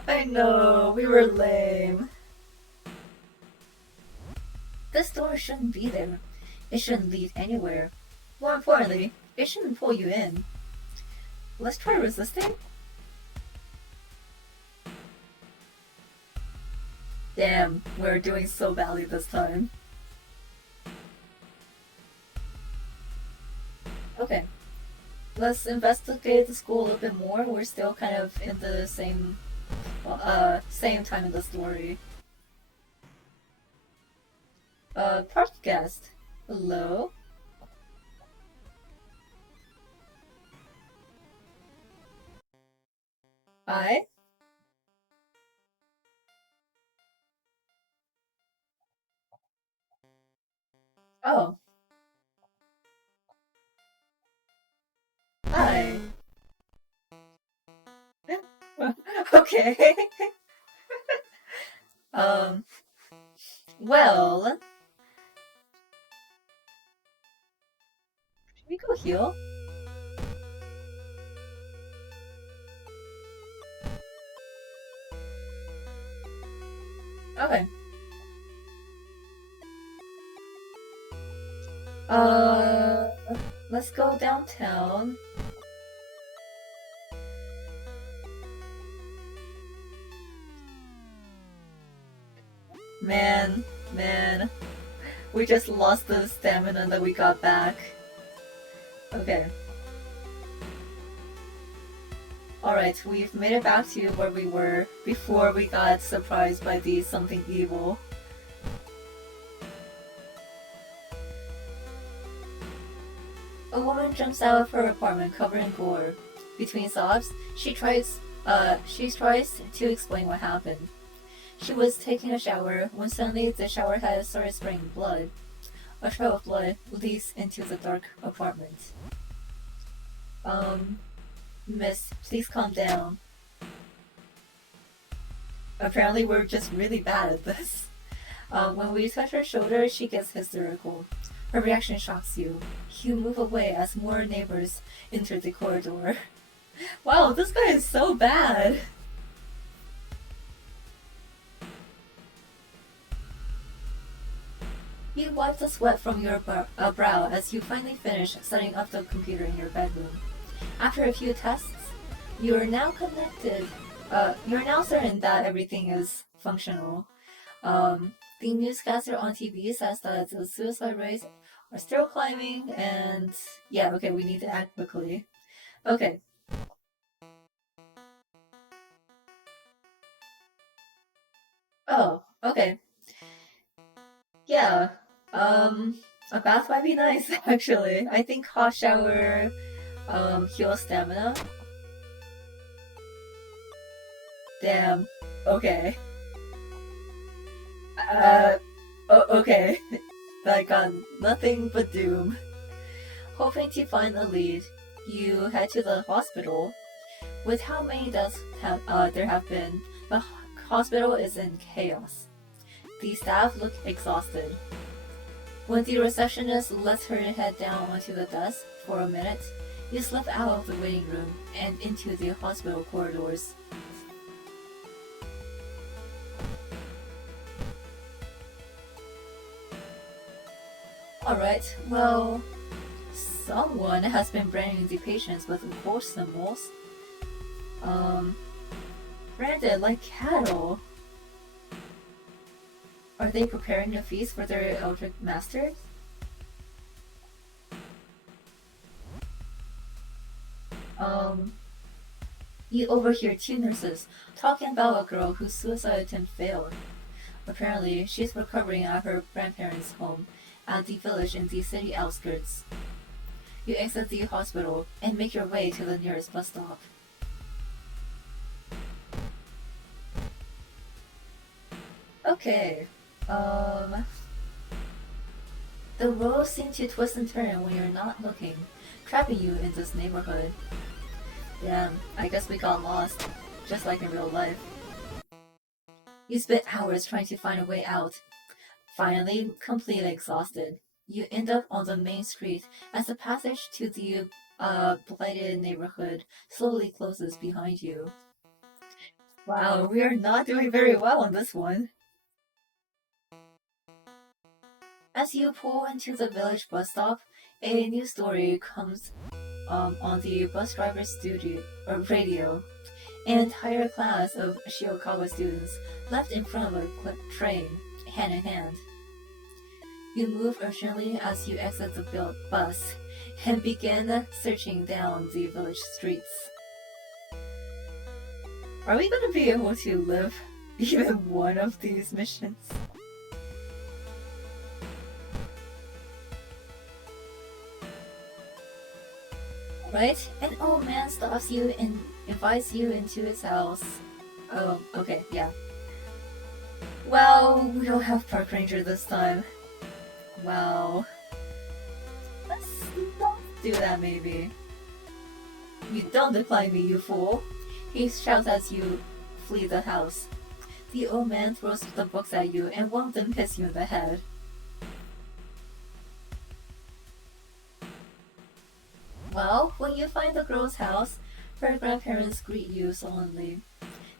I know, we were lame. This door shouldn't be there. It shouldn't lead anywhere. More importantly, it shouldn't pull you in. Let's try resisting. Damn, we're doing so badly this time. Okay, let's investigate the school a little bit more. We're still kind of in the same time in the story. Park guest. Hello? Hi? Oh, hi. Okay. um, well, should we go heal? Okay. Uh, let's go downtown. Man, man, we just lost the stamina that we got back. Okay. Alright, we've made it back to where we were before we got surprised by the something evil. A woman jumps out of her apartment covered in gore. Between sobs, she tries to explain what happened. She was taking a shower when suddenly the shower head started spraying blood. A trail of blood leads into the dark apartment. Um, Miss, please calm down. Apparently we're just really bad at this. When we touch her shoulder, she gets hysterical. Her reaction shocks you. You move away as more neighbors enter the corridor. Wow, this guy is so bad! You wipe the sweat from your brow as you finally finish setting up the computer in your bedroom. After a few tests, you are now connected. You're now certain that everything is functional. The newscaster on TV says that the suicide rates are still climbing, and yeah, okay, we need to act quickly. Okay. Oh, okay. Yeah. Um, a bath might be nice, actually. I think hot shower, heals stamina. Damn. Okay. Okay. I got nothing but doom. Hoping to find a lead, you head to the hospital. With how many deaths there have been, the hospital is in chaos. The staff look exhausted. When the receptionist lets her head down onto the desk for a minute, you slip out of the waiting room and into the hospital corridors. Alright, well, someone has been branding the patients with horse symbols. Branded like cattle. Are they preparing a feast for their eldritch masters? Um, you overhear two nurses talking about a girl whose suicide attempt failed. Apparently, she's recovering at her grandparents' home at the village in the city outskirts. You exit the hospital and make your way to the nearest bus stop. Okay, the roads seem to twist and turn when you're not looking, trapping you in this neighborhood. Damn, I guess we got lost, just like in real life. You spent hours trying to find a way out. Finally, completely exhausted, you end up on the main street as the passage to the blighted neighborhood slowly closes behind you. Wow, we are not doing very well on this one. As you pull into the village bus stop, a new story comes on the bus driver's studio or radio. An entire class of Shiokawa students left in front of a train, hand in hand. You move urgently as you exit the bus and begin searching down the village streets. Are we gonna be able to live even one of these missions? Right? An old man stops you and invites you into his house. Oh, okay, yeah. Well, we don't have park ranger this time. Well, let's not do that maybe. You don't decline me, you fool! He shouts as you flee the house. The old man throws the books at you and one of them hits you in the head. Well, when you find the girl's house, her grandparents greet you solemnly.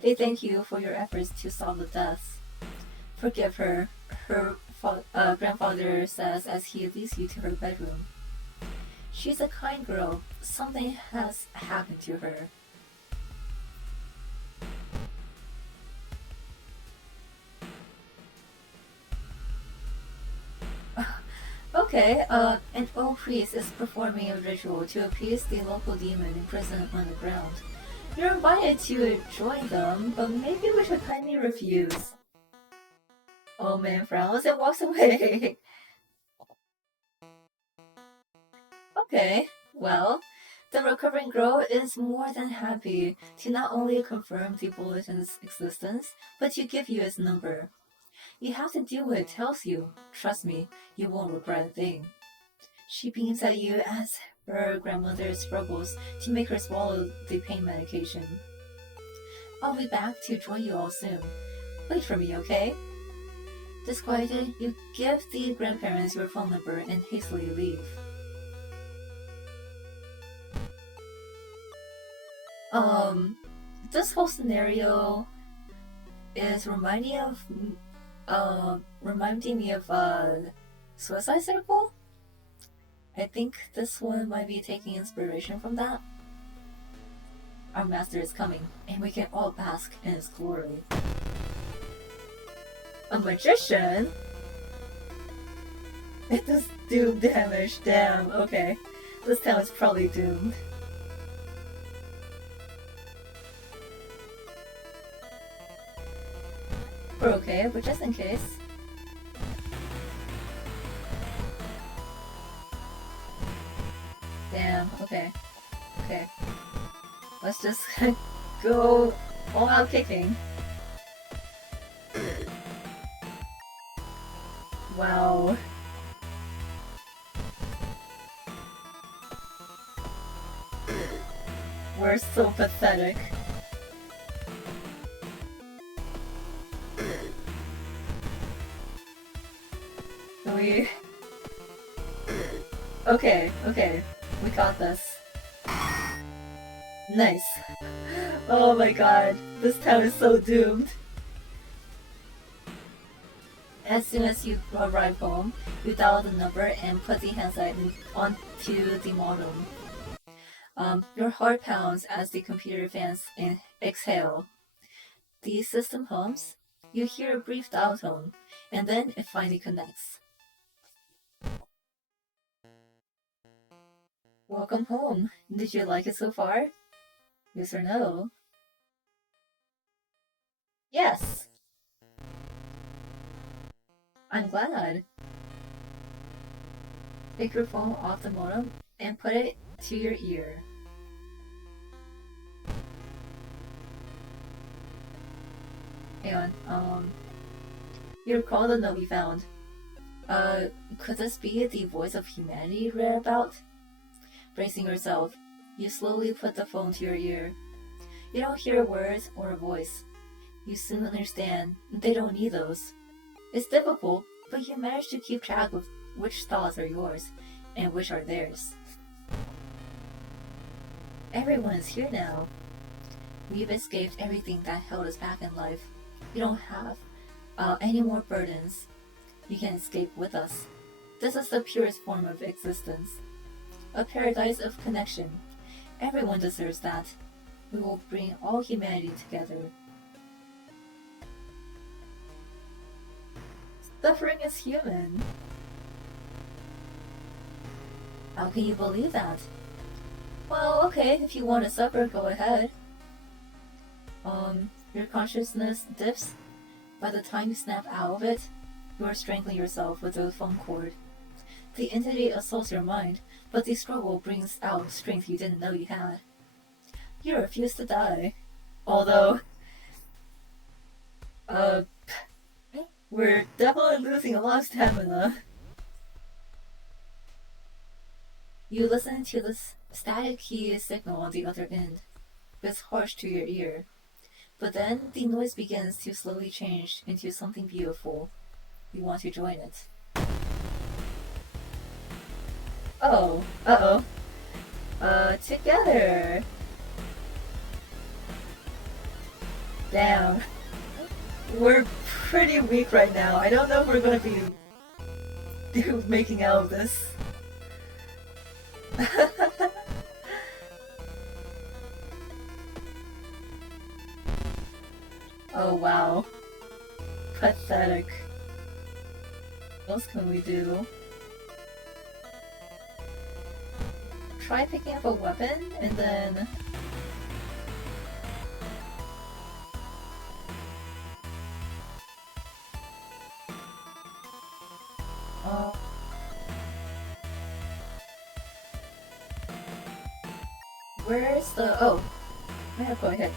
They thank you for your efforts to solve the deaths. Forgive her, her grandfather says as he leads you to her bedroom. She's a kind girl. Something has happened to her. Okay, an old priest is performing a ritual to appease the local demon imprisoned underground. You're invited to join them, but maybe we should kindly refuse. Old man frowns and walks away. Okay, well, the recovering girl is more than happy to not only confirm the bulletin's existence, but to give you its number. You have to do what it tells you. Trust me, you won't regret a thing. She beams at you as her grandmother struggles to make her swallow the pain medication. I'll be back to join you all soon. Wait for me, okay? Disquieted, you give the grandparents your phone number and hastily leave. This whole scenario is reminding me of Suicide Circle. I think this one might be taking inspiration from that. Our master is coming, and we can all bask in his glory. A magician? It does doom damage, damn, okay. This town is probably doomed. We're okay, but just in case. Damn, okay. Okay. Let's just go all out kicking. Wow. We're so pathetic. Okay, okay. We got this. Nice. Oh my god. This town is so doomed. As soon as you arrive home, you dial the number and put the handset onto the modem. Your heart pounds as the computer fans exhale. The system hums. You hear a brief dial tone, and then it finally connects. Welcome home. Did you like it so far? Yes or no? Yes. I'm glad. Take your phone off the modem and put it to your ear. Hang on, you recall the note you found. Could this be the voice of humanity you read about? Bracing yourself, you slowly put the phone to your ear. You don't hear words or a voice. You soon understand they don't need those. It's difficult, but you manage to keep track of which thoughts are yours and which are theirs. Everyone is here now. We've escaped everything that held us back in life. You don't have any more burdens. You can escape with us. This is the purest form of existence. A paradise of connection. Everyone deserves that. We will bring all humanity together. Suffering is human. How can you believe that? Well, okay, if you want to suffer, go ahead. Your consciousness dips. By the time you snap out of it, you are strangling yourself with a foam cord. The entity assaults your mind, but the struggle brings out strength you didn't know you had. You refuse to die. Although, we're definitely losing a lot of stamina. You listen to the static key signal on the other end. It's harsh to your ear. But then the noise begins to slowly change into something beautiful. You want to join it. Oh, uh-oh. Together. Damn. We're pretty weak right now. I don't know if we're gonna be making out of this. Oh wow. Pathetic. What else can we do? Try picking up a weapon and then... where's the... oh. Yeah, go ahead.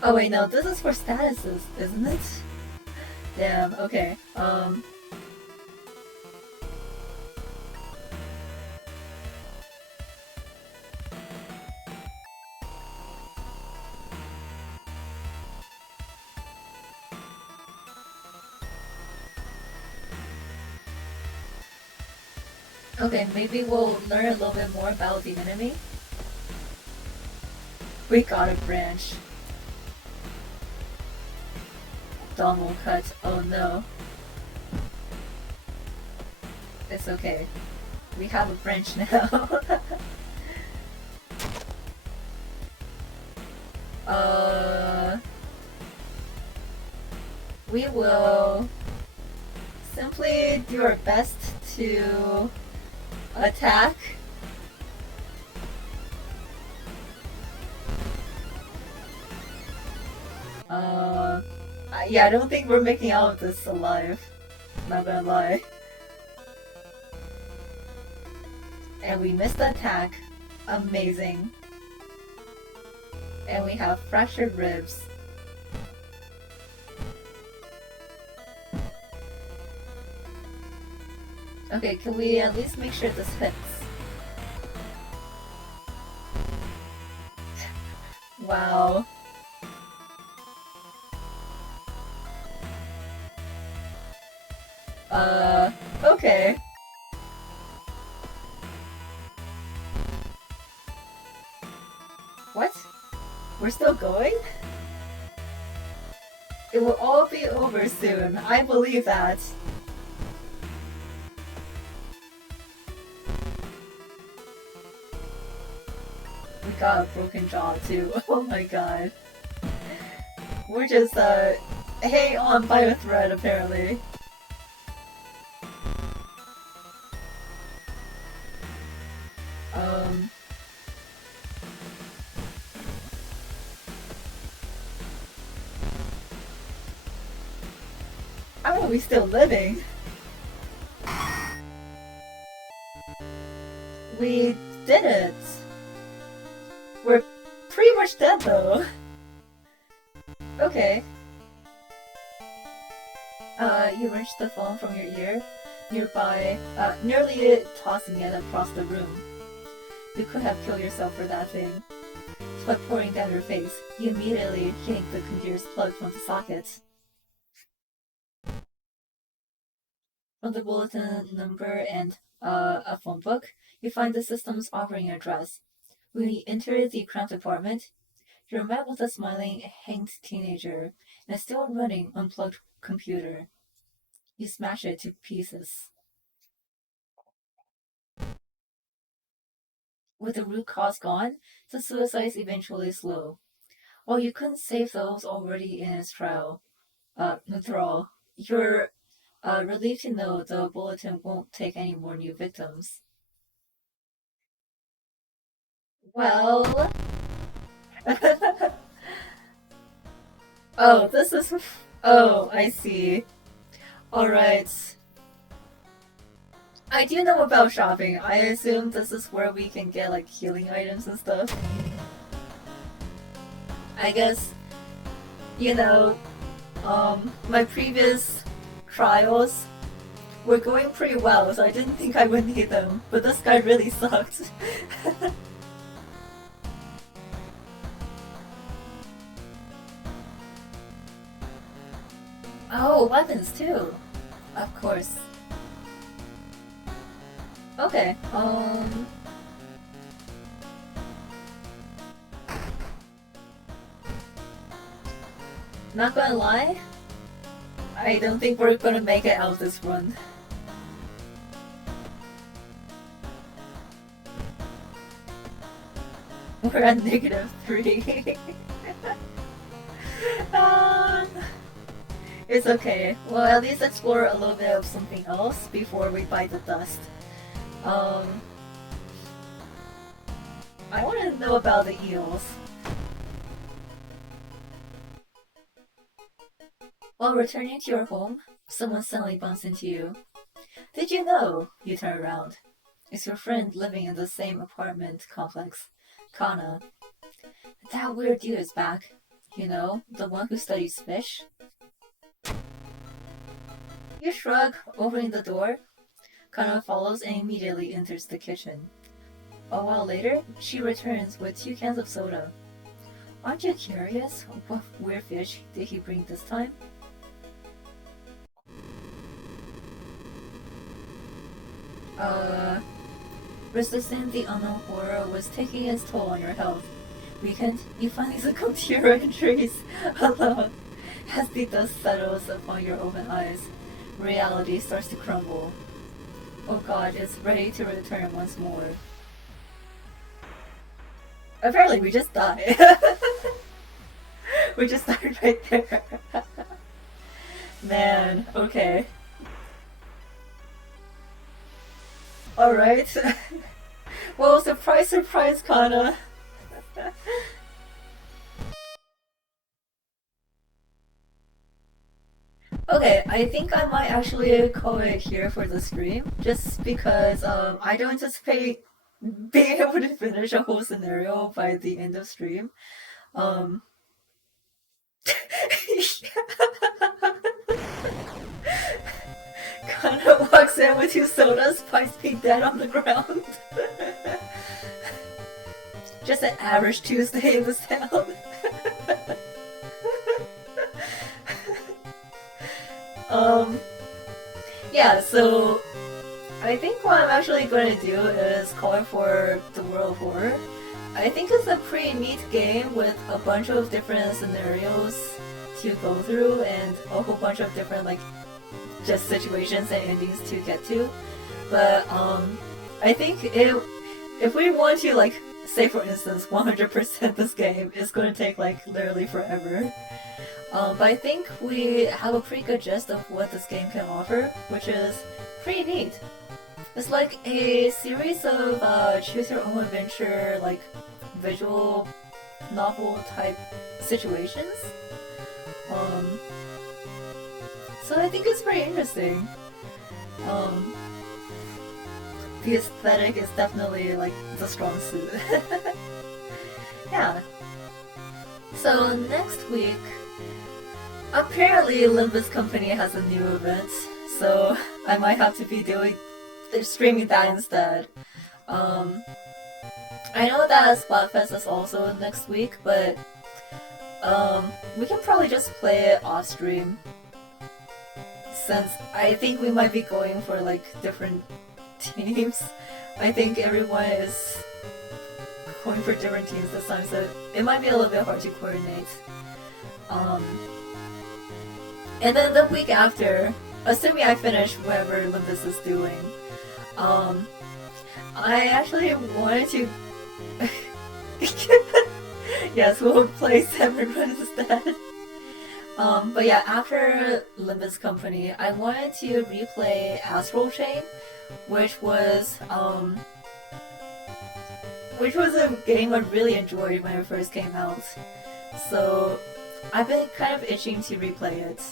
Oh wait, no, this is for statuses, isn't it? Damn, okay, okay, maybe we'll learn a little bit more about the enemy. We got a branch. Dawn will cut. Oh no. It's okay. We have a branch now. We will simply do our best to attack. Yeah, I don't think we're making out of this alive. Not gonna lie. And we missed the attack. Amazing. And we have fractured ribs. Okay, can we at least make sure this hits? Wow. Okay. What? We're still going? It will all be over soon. I believe that. We got a broken jaw too. Oh my god. We're just, hang on by a thread apparently. How are we still living? We did it! We're pretty much dead though. Okay. You wrenched the phone from your ear, nearby, nearly tossing it across the room. You could have killed yourself for that thing. Sweat pouring down your face, you immediately yanked the computer's plug from the socket. From the bulletin number and a phone book, you find the system's operating address. When you enter the cramped apartment, You're met with a smiling, hanged teenager and a still running, unplugged computer. You smash it to pieces. With the root cause gone, the suicides eventually slow. While you couldn't save those already in its withdrawal, you're relieved to know the bulletin won't take any more new victims. Well, oh, this is. Oh, I see. Alright. I do know about shopping. I assume this is where we can get like healing items and stuff. I guess, you know, my previous trials were going pretty well, so I didn't think I would need them. But this guy really sucked. Oh, weapons too. Of course. Okay, not gonna lie, I don't think we're gonna make it out this run. We're at -3. um, it's okay. Well, at least explore a little bit of something else before we bite the dust. I want to know about the eels. While returning to your home, someone suddenly bumps into you. Did you know? You turn around. It's your friend living in the same apartment complex, Kana. That weird dude is back. You know, the one who studies fish? You shrug, opening the door. Kana follows and immediately enters the kitchen. A while later, she returns with 2 cans of soda. Aren't you curious? What weird fish did he bring this time? Resisting the unknown horror was taking its toll on your health. Weakened, you finally succumb to your entries alone. As the dust settles upon your open eyes, reality starts to crumble. Oh god, it's ready to return once more. Apparently we just died. We just died right there. Man, okay. Alright. Well, surprise, surprise, Kana. Okay, I think I might actually call it here for the stream, just because I don't anticipate being able to finish a whole scenario by the end of stream. Um, Kana walks in with 2 sodas, Spice being dead on the ground. Just an average Tuesday in this town. Yeah, so I think what I'm actually going to do is call it for the World of Horror. I think it's a pretty neat game with a bunch of different scenarios to go through and a whole bunch of different like just situations and endings to get to. But I think if we want to like say for instance 100% this game is going to take like literally forever. But I think we have a pretty good gist of what this game can offer, which is pretty neat. It's like a series of choose your own adventure, like visual novel type situations. So I think it's pretty interesting. The aesthetic is definitely like the strong suit. Yeah. So next week, apparently Olympus Company has a new event, so I might have to be streaming that instead. I know that Splatfest is also next week, but we can probably just play it off stream, since I think we might be going for like different teams. I think everyone is going for different teams this time, so it might be a little bit hard to coordinate. Um, and then the week after, assuming I finish whatever Olympus is doing, I actually wanted to. Yes, we'll play Salmon Run instead. But yeah, after Limbus Company, I wanted to replay Astral Chain, which was a game I really enjoyed when it first came out. So I've been kind of itching to replay it.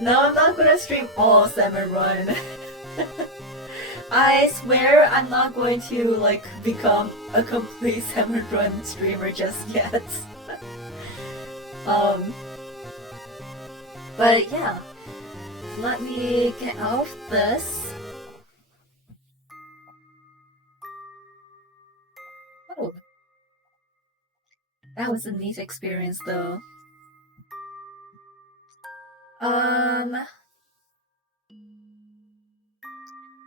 No, I'm not gonna stream all Salmon Run. I swear I'm not going to like become a complete Salmon Run streamer just yet. But yeah, let me get out of this. Oh, that was a neat experience though.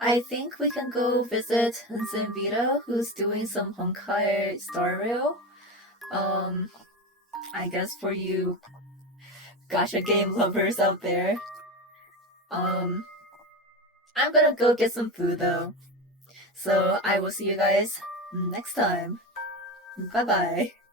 I think we can go visit Zinvita, who's doing some Honkai Star Rail. I guess for you gacha game lovers out there. I'm gonna go get some food though. So I will see you guys next time. Bye bye.